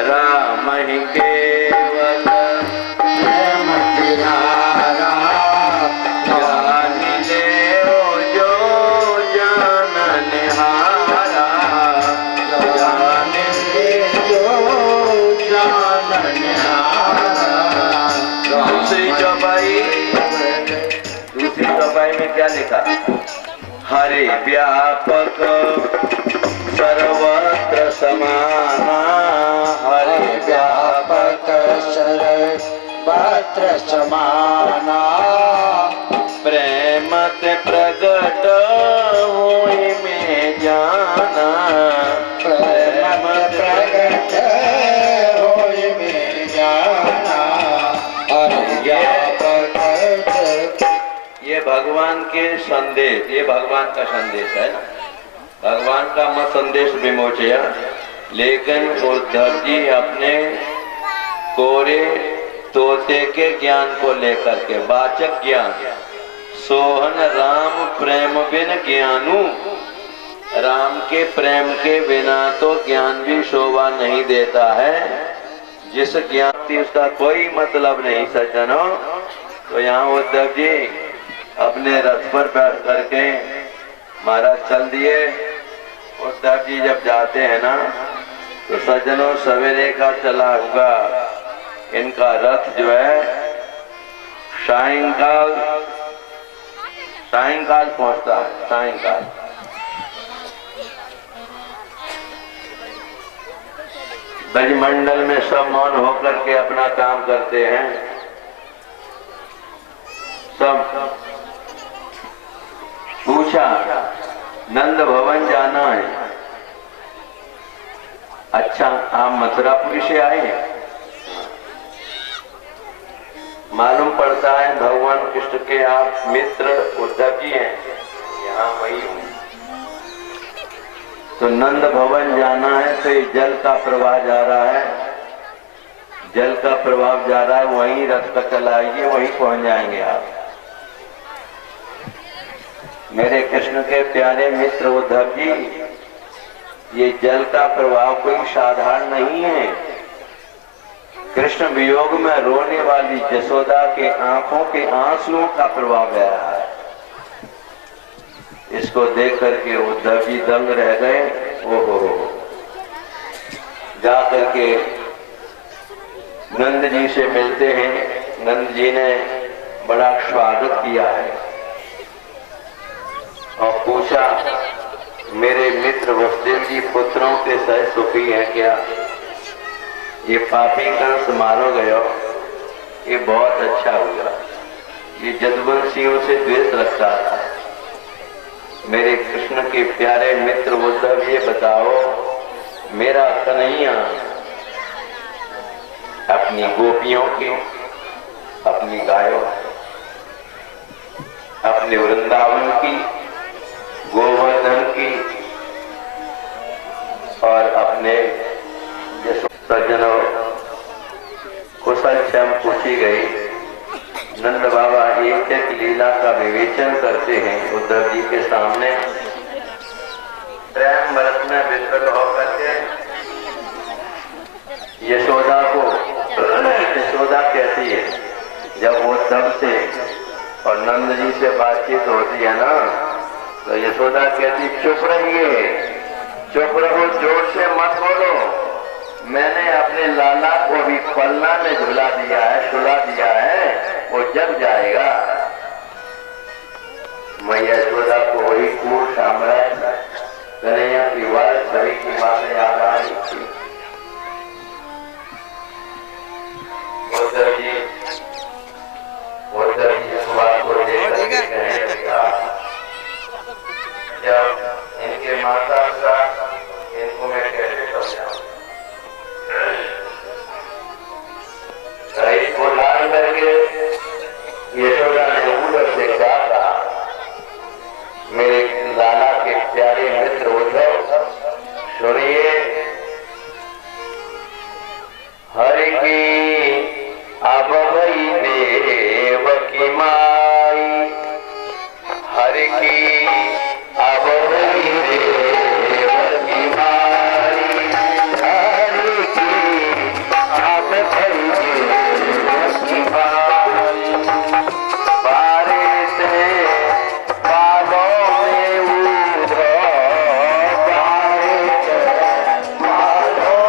राम ही केवल प्रेम प्यारा, जान ले जो जाननहारा, जान ले जो जाननहारा। दूसरी चौपाई में क्या लिखा? हरे व्यापक सर्वत्र समाना, हरे व्यापक सर्वत्र समाना, प्रेम ते प्रगट हुई में जाना, प्रेम प्रगट होय में जाना, हरे व्यापक। ये भगवान के संदेश, ये भगवान का संदेश है ना। भगवान का मत संदेश विमोचया। लेकिन उद्धव जी अपने कोरे तोते के ज्ञान को लेकर के, वाचक ज्ञान, सोहन राम प्रेम बिन ज्ञानू, राम के प्रेम के बिना तो ज्ञान भी शोभा नहीं देता है। जिस ज्ञान थी उसका कोई मतलब नहीं सज्जनों। तो यहाँ उद्धव जी अपने रथ पर बैठ करके महाराज चल दिए। उद्धव जी जब जाते हैं ना, तो सज्जनों सवेरे का चला हुआ इनका रथ जो है सायंकाल पहुंचता है। सायंकाल ब्रजमंडल में सब मौन होकर के अपना काम करते हैं। सब पूछा नंद भवन जाना है। अच्छा, आप मथुरापुरी से आए हैं? मालूम पड़ता है भगवान कृष्ण के आप मित्र उद्धव जी हैं। यहाँ वही हूँ। तो नंद भवन जाना है, तो ये जल का प्रवाह जा रहा है, जल का प्रवाह जा रहा है, वहीं रथ का चलाइए, वहीं पहुंच जाएंगे आप। मेरे कृष्ण के प्यारे मित्र उद्धव जी, ये जल का प्रभाव कोई साधारण नहीं है। कृष्ण वियोग में रोने वाली यशोदा के आंखों के आंसुओं का प्रभाव है। इसको देख करके उद्धव जी दंग रह गए। ओहो, जा करके नंद जी से मिलते हैं। नंद जी ने बड़ा स्वागत किया है और पूछा, मेरे मित्र वसुदेव जी पुत्रों के सह सुखी है क्या? ये पापी कंस मारो गयो, ये बहुत अच्छा हुआ। ये जदुवंशियों से द्वेष रखता था। मेरे कृष्ण के प्यारे मित्र उद्धव, ये बताओ, मेरा कन्हैया अपनी गोपियों की, अपनी गायों, अपने वृंदावन की, गोवर्धन की और अपने सज्जनों कुशल क्षम पूछी गई। नंद बाबा एक एक लीला का विवेचन करते हैं उद्धव जी के सामने। प्रेम व्रत में विफल होकर के यशोदा को, यशोदा कहती है, जब उद्धव से और नंद जी से बातचीत होती है ना, तो यशोदा कहती, चुप रहिए, चुप रहो, जोर से मत बोलो। मैंने अपने लाला को भी पलना में झुला दिया है, सुला दिया है, वो जग जाएगा। मैया यशोदा को वही कूड़ साम्राज्य कन्हैया की बात, सभी की बातें याद आ रही थी। उद्धव जी इस बात को देख जब इनके माता का इनको मैं कैसे समझा की अब वही देव की माई, हर की अब वही देव की माई, हर की अब वही देव की माई। बारे से बालों में उधो, बारे से बालों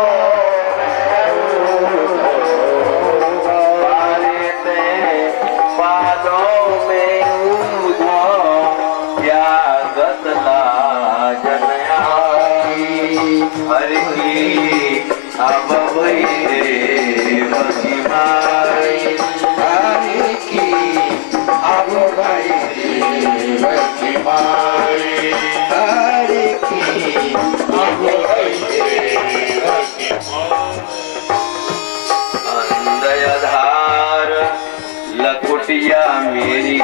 हर की अब वही देव की माई, हरि की अब वही देव की माई, हरि की अब वही देव की अंधयाधार लकुटिया मेरी,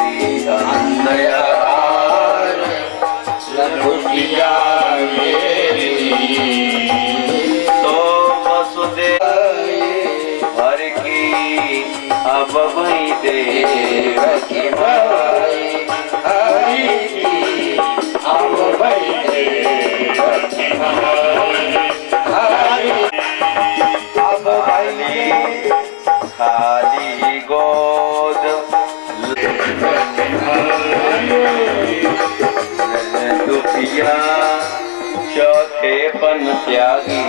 अंधयाधार लकुटिया मेरी, तो वसुदेव हर की अब वही देव की माई, हरि की अब वही देव की माई, हरि अब वही खाली गोद दुखिया चौथेपन त्यागी,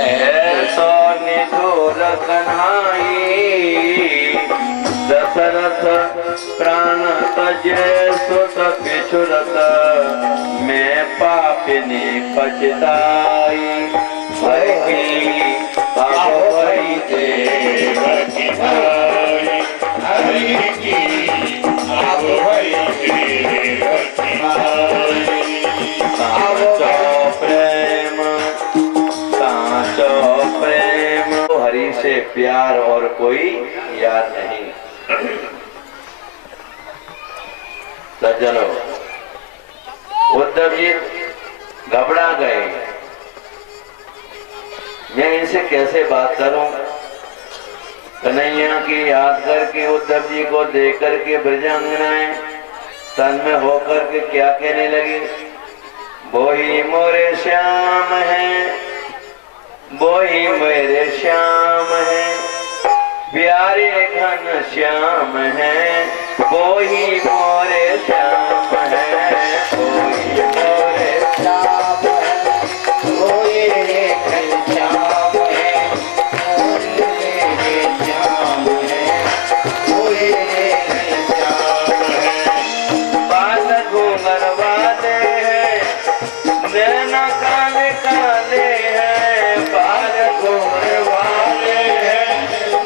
ऐसो निठुर कन्हाई, दशरथ प्राण तजे सुत पिछुरत, मैं पापिनी पछताई, हर की अब वही देव की माई, हरि की अब वही देव की माई, साचो प्रेम, साचो प्रेम, हरि से प्यार और कोई यार नहीं। सज्जनों, उद्धव जी घबरा गए, मैं इनसे कैसे बात करूं। कन्हैया की याद करके उद्धव जी को देख करके ब्रजांगनाएं तन में होकर के क्या कहने लगी, वो ही मोरे श्याम है, वो ही मेरे श्याम है, प्यारे घन श्याम है, वो ही मोरे श्याम है, वो ही मोरे श्याम है, कोई घनश्याम है, कोई श्याम है, कोई घनश्याम है, बाल घूंघर वाले हैं, नैना काले काले हैं, बाल घूंघर वाले हैं,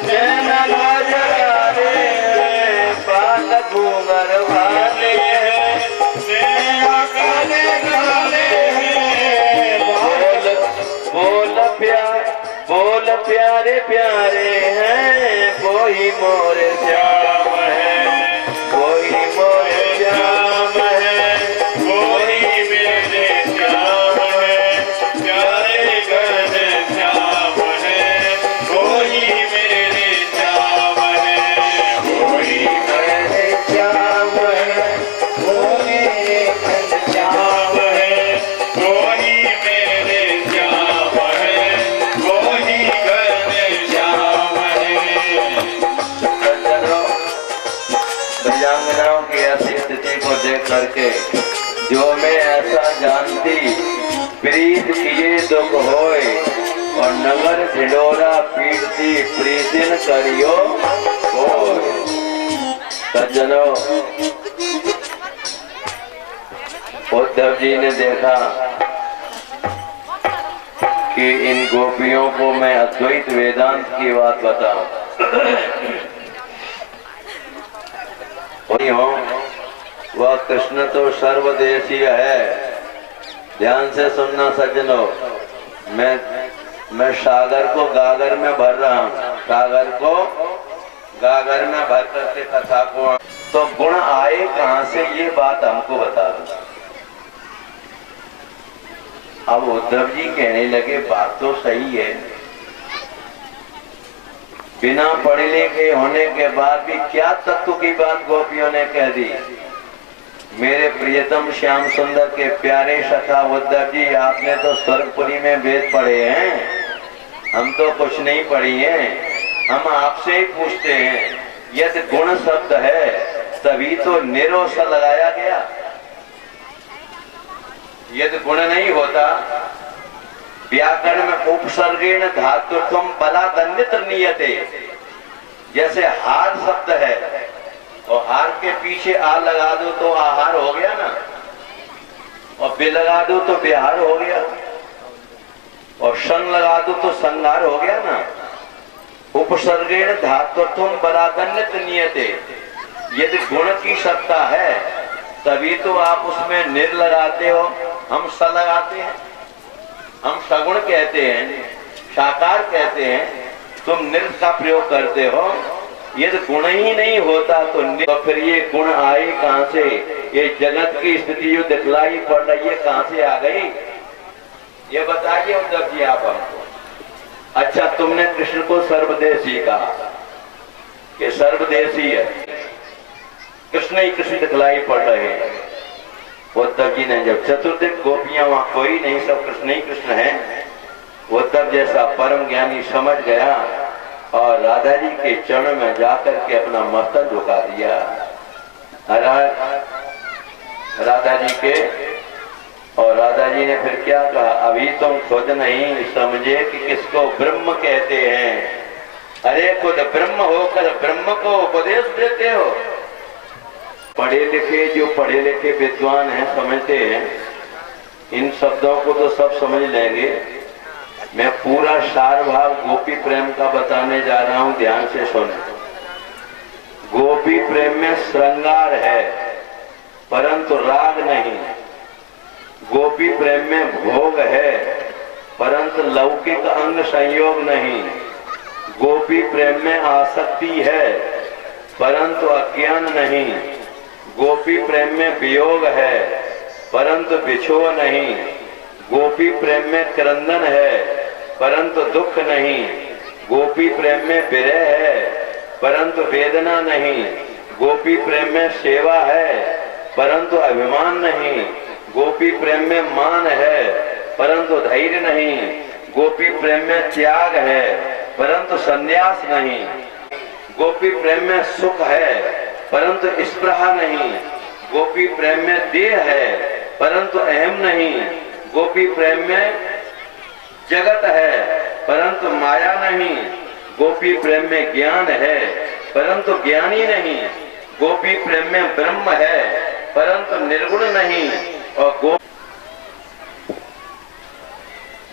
नैना गजरारे हैं, बाल घूंघर वाले हैं, नैना काले काले हैं, बोल प्यारे प्यारे हैं, वो ही मोरे श्याम है, वो ही मोरे श्याम है, वो ही मेरे श्याम है, प्यारे घनश्याम है, वो ही मेरे श्याम है, वो ही मेरे श्याम है, कोई घनश्याम है, वो ही मेरे श्याम है, वो ही घनश्याम है। सज्जनों, ब्रजांगनाओं की ऐसी स्थिति को देख करके जो मैं ऐसा जानती, प्रीत किए दुख होए, और नगर ढिंडोरा पीटती प्रीतिन करियो होए। सज्जनों, उद्धव जी ने देखा कि इन गोपियों को मैं अद्वैत वेदांत की बात बताऊं, वह कृष्ण तो सर्वदेशीय है। ध्यान से सुनना सज्जनों, मैं सागर को गागर में भर रहा हूँ, सागर को गागर में भर करके कथा को, तो गुण आए कहां से, ये बात हमको बता दो। अब उद्धव जी कहने लगे बात तो सही है, बिना पढ़े लिखे होने के बाद भी क्या तत्व की बात गोपियों ने कह दी। मेरे प्रियतम श्याम सुंदर के प्यारे सखा उद्धव जी, आपने तो स्वर्गपुरी में वेद पढ़े हैं, हम तो कुछ नहीं पढ़ी हैं। हम आपसे ही पूछते हैं, यदि गुण शब्द है तभी तो निरोष लगाया गया। यदि गुण नहीं होता, व्याकरण में उपसर्गेण धातुत्वम बलादन्यत्र नियते, जैसे हार शब्द है और हार के पीछे आ लगा दो तो आहार हो गया ना, और बे लगा दो तो बिहार हो गया, और संग लगा दो तो संहार हो गया ना। उपसर्गेण धातुत्वम बलादन्यत्र नियते, यदि गुण की सत्ता है तभी तो आप उसमें निर लगाते हो, हम स लगाते हैं, हम सगुण कहते हैं, साकार कहते हैं, तुम निर का प्रयोग करते हो। यदि गुण ही नहीं होता तो फिर ये गुण आए कहां से? ये जगत की स्थिति जो दिखलाई पड़ रही है कहां से आ गई, ये बताइए उद्धव जी आप हमको। अच्छा, तुमने कृष्ण को सर्वदेशी कहा कि सर्वदेशी है, कृष्ण ही कृष्ण दिखलाई पड़ रहे हैं। उद्धव जी ने जब चतुर्दिक गोपियां वहां कोई नहीं, सब कृष्ण ही कृष्ण है, उद्धव जैसा परम ज्ञानी समझ गया और राधा जी के चरण में जाकर के अपना मस्तक झुका दिया। राधा जी के, और राधा जी ने फिर क्या कहा, अभी तुम खुद नहीं समझे कि किसको ब्रह्म कहते हैं। अरे खुद ब्रह्म होकर ब्रह्म को उपदेश देते हो। पढ़े लिखे, जो पढ़े लिखे विद्वान हैं, समझते हैं, इन शब्दों को तो सब समझ लेंगे। मैं पूरा सार भाव गोपी प्रेम का बताने जा रहा हूं, ध्यान से सुनो। गोपी प्रेम में श्रृंगार है परंतु राग नहीं। गोपी प्रेम में भोग है परंतु लौकिक अंग संयोग नहीं। गोपी प्रेम में आसक्ति है परंतु अज्ञान नहीं। गोपी प्रेम में वियोग है परंतु बिछोह नहीं। गोपी प्रेम में क्रंदन है परंतु दुख नहीं। गोपी प्रेम में विरह है परंतु वेदना नहीं। गोपी प्रेम में सेवा है परंतु अभिमान नहीं। गोपी प्रेम में मान है परंतु धैर्य नहीं। गोपी प्रेम में त्याग है परंतु संन्यास नहीं। गोपी प्रेम में सुख है परंतु स्पृहा नहीं। गोपी प्रेम में देह है परंतु अहम नहीं। गोपी प्रेम में जगत है परंतु माया नहीं। गोपी प्रेम में ज्ञान है परंतु ज्ञानी नहीं। गोपी प्रेम में ब्रह्म है परंतु निर्गुण नहीं। और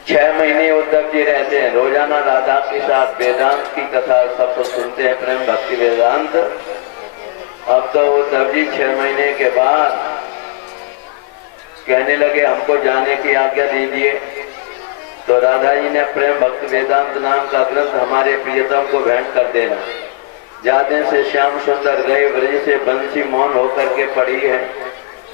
6 महीने उद्धव जी रहते हैं, रोजाना राधा के साथ वेदांत की कथा सब तो सुनते हैं, प्रेम भक्ति वेदांत। अब तो उद्धव जी 6 महीने के बाद कहने लगे हमको जाने की आज्ञा दीजिए। तो राधा जी ने प्रेम भक्ति वेदांत नाम का ग्रंथ हमारे प्रियतम को भेंट कर देना। जाते से श्याम सुंदर गए ब्रज से बंसी मौन होकर के पड़ी है।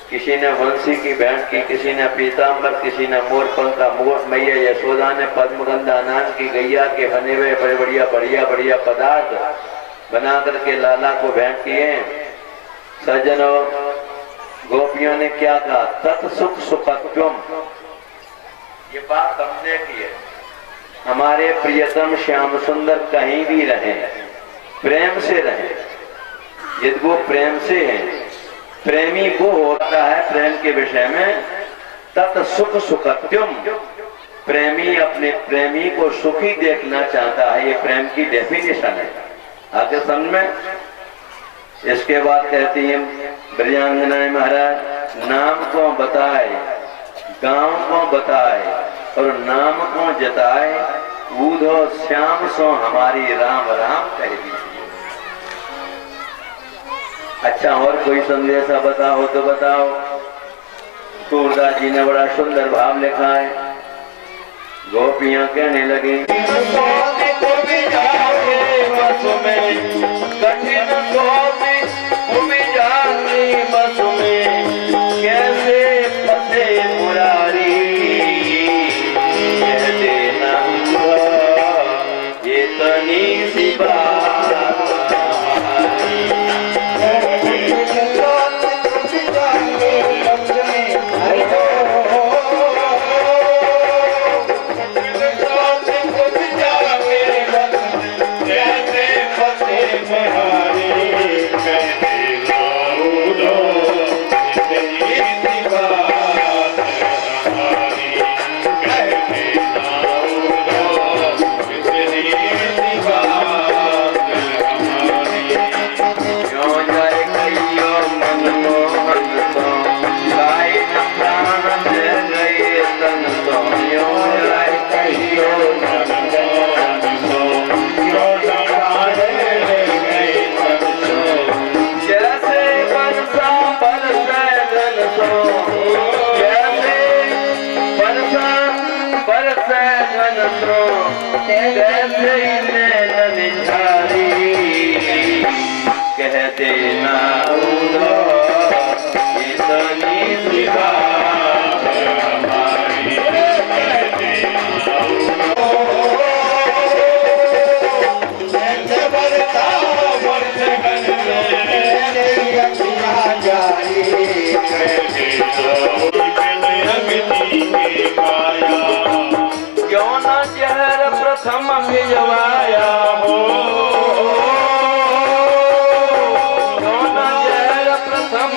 किसी ने वंशी की भेंट की, किसी ने पीताम्बर, किसी ने मोरपंखा, मोर मैया यशोदा ने पद्मगंधा नाम की गैया के बने हुए बड़े बढ़िया पदार्थ बना करके लाला को भेंट किए। सज्जनों, गोपियों ने क्या कहा, तत्सुख सुखत्वम, ये बात हमने की है। हमारे प्रियतम श्याम सुंदर कहीं भी रहे, प्रेम से रहे। यदि वो प्रेम से है, प्रेमी को होता है प्रेम के विषय में तत्सुख सुखत्वम। प्रेमी अपने प्रेमी को सुखी देखना चाहता है, ये प्रेम की डेफिनेशन है। आगे समझ में। इसके बाद कहती है ब्रजांगनाएं, महाराज नाम को बताए, गांव को बताए और नाम को जताए, ऊधो श्याम सो हमारी राम राम कह दीजिए। अच्छा, और कोई संदेशा बताओ तो बताओ। सूरदास जी ने बड़ा सुंदर भाव लिखा है। गोपियां कहने लगी, कैसे फंसे मुरारी, ये तनी सी बात कहते ना उदो इतनी सिवा क्यों न जहर प्रथम भिजवाया हो क्यों न जहर प्रथम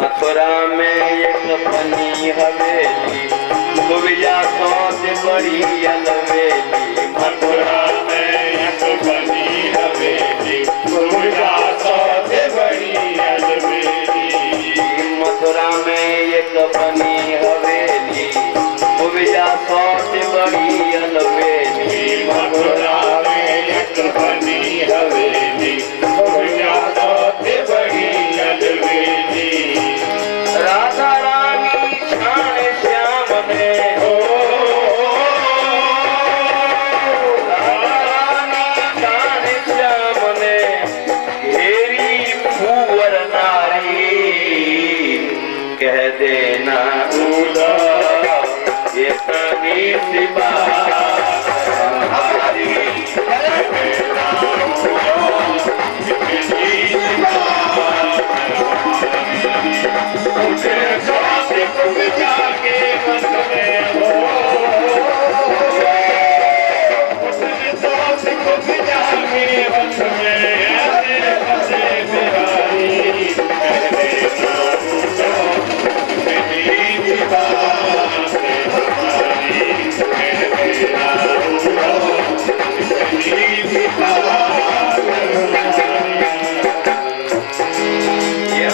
मथुरा में एक बनी हवेली गोविया सौ से बड़ी अलवेली मथुरा में एक बनी हवेली गोविया सौ से बड़ी अलवेली मथुरा में एक बनी हवेली गोविया सौ से बड़ी अलवेली मथुरा में एक बनी हवेली गोविया सौ से बड़ी अलवेली राधा रानी शान श्याम में हो राधा रानी शान श्याम ने घेरी भूवर नारी कह देना उदा ये तनी सिवा हमारी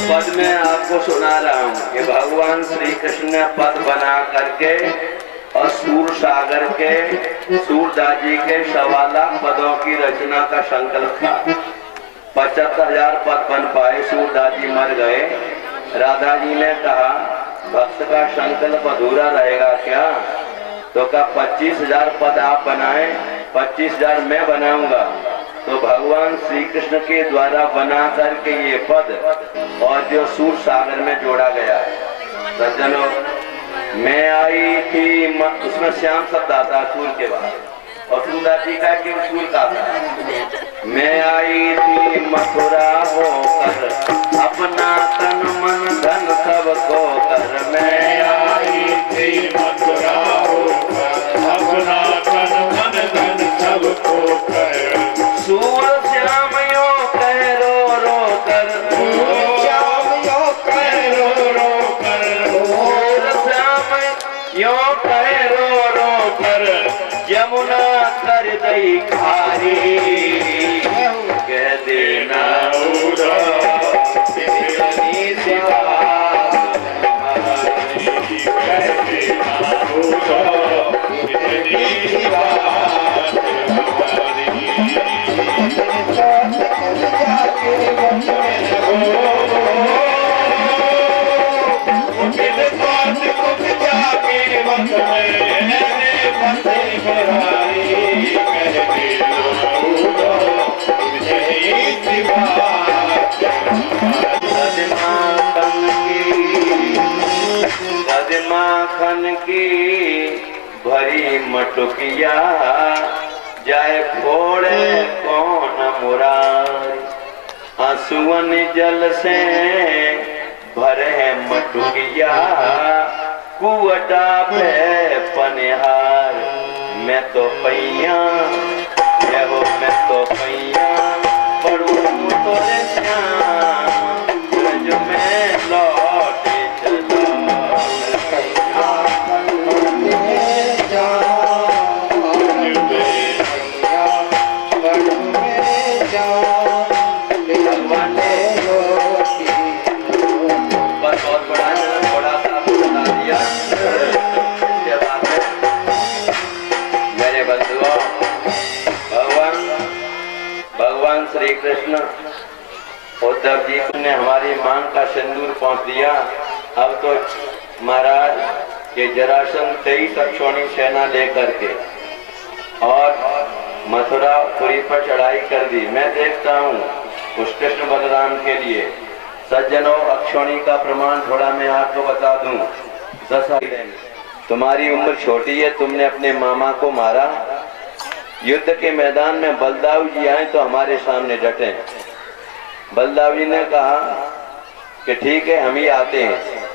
पद में आपको सुना रहा हूँ कि भगवान श्री कृष्ण ने पद बना करके और सूर सागर के सूरदास जी के 1.25 लाख पदों की रचना का संकल्प था। 75,000 पद बन पाए, सूरदास जी मर गए। राधा जी ने कहा भक्त का संकल्प अधूरा रहेगा क्या? तो कहा 25,000 पद आप बनाए, 25,000 मैं बनाऊंगा। तो भगवान श्री कृष्ण के द्वारा बना करके ये पद और जो सूर सागर में जोड़ा गया है। सज्जनों, मैं आई थी उसमें श्याम शब्द आता सूर के बाद और सूरदास जी का कि सूर का था। मैं आई थी मथुरा होकर अपना तन मन धन सब को कर। मैं आई थी मथुरा होकर अपना तन मन धन सब को कर। सूर श्याम यो कह रो रो कर, श्याम यो कह रो रो कर, सूर श्याम यो कह रो रो कर, यमुना कर दई खारी कह देना उड़ा इतनी सिवा कह देना उड़ा इतनी सिवा माखन की भरी मटुकिया जाए फोड़े कौन मुरारी। आंसुअन जल से भरे मटुकिया कुवटा पे पनिहार। मैं तो पैया हो मैं तो पैया पढ़ू तोरे श्याम ब्रज में लौटे भगवान श्री कृष्ण उद्धव जी ने हमारी मांग का सिंदूर पहुंच दिया। अब तो महाराज ये जरासंध 23 अक्षौणी सेना लेकर के और मथुरापुरी पर चढ़ाई कर दी। मैं देखता हूँ उस कृष्ण बलराम के लिए सज्जनों अक्षौणी का प्रमाण थोड़ा मैं आपको बता दूं। 10 तुम्हारी उम्र छोटी है, तुमने अपने मामा को मारा। युद्ध के मैदान में बलदाऊ जी आए तो हमारे सामने डटे। बलदाऊ जी ने कहा कि ठीक है हम ही आते हैं।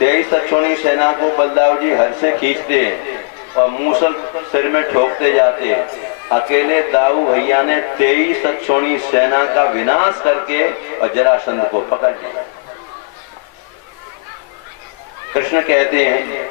23 अक्षौणी सेना को बलदाऊ जी हर से खींचते हैं और मूसल सिर में ठोकते जाते हैं। अकेले दाऊ भैया ने 23 अक्षौणी सेना का विनाश करके और जरासंध को पकड़ लिया। कृष्ण कहते हैं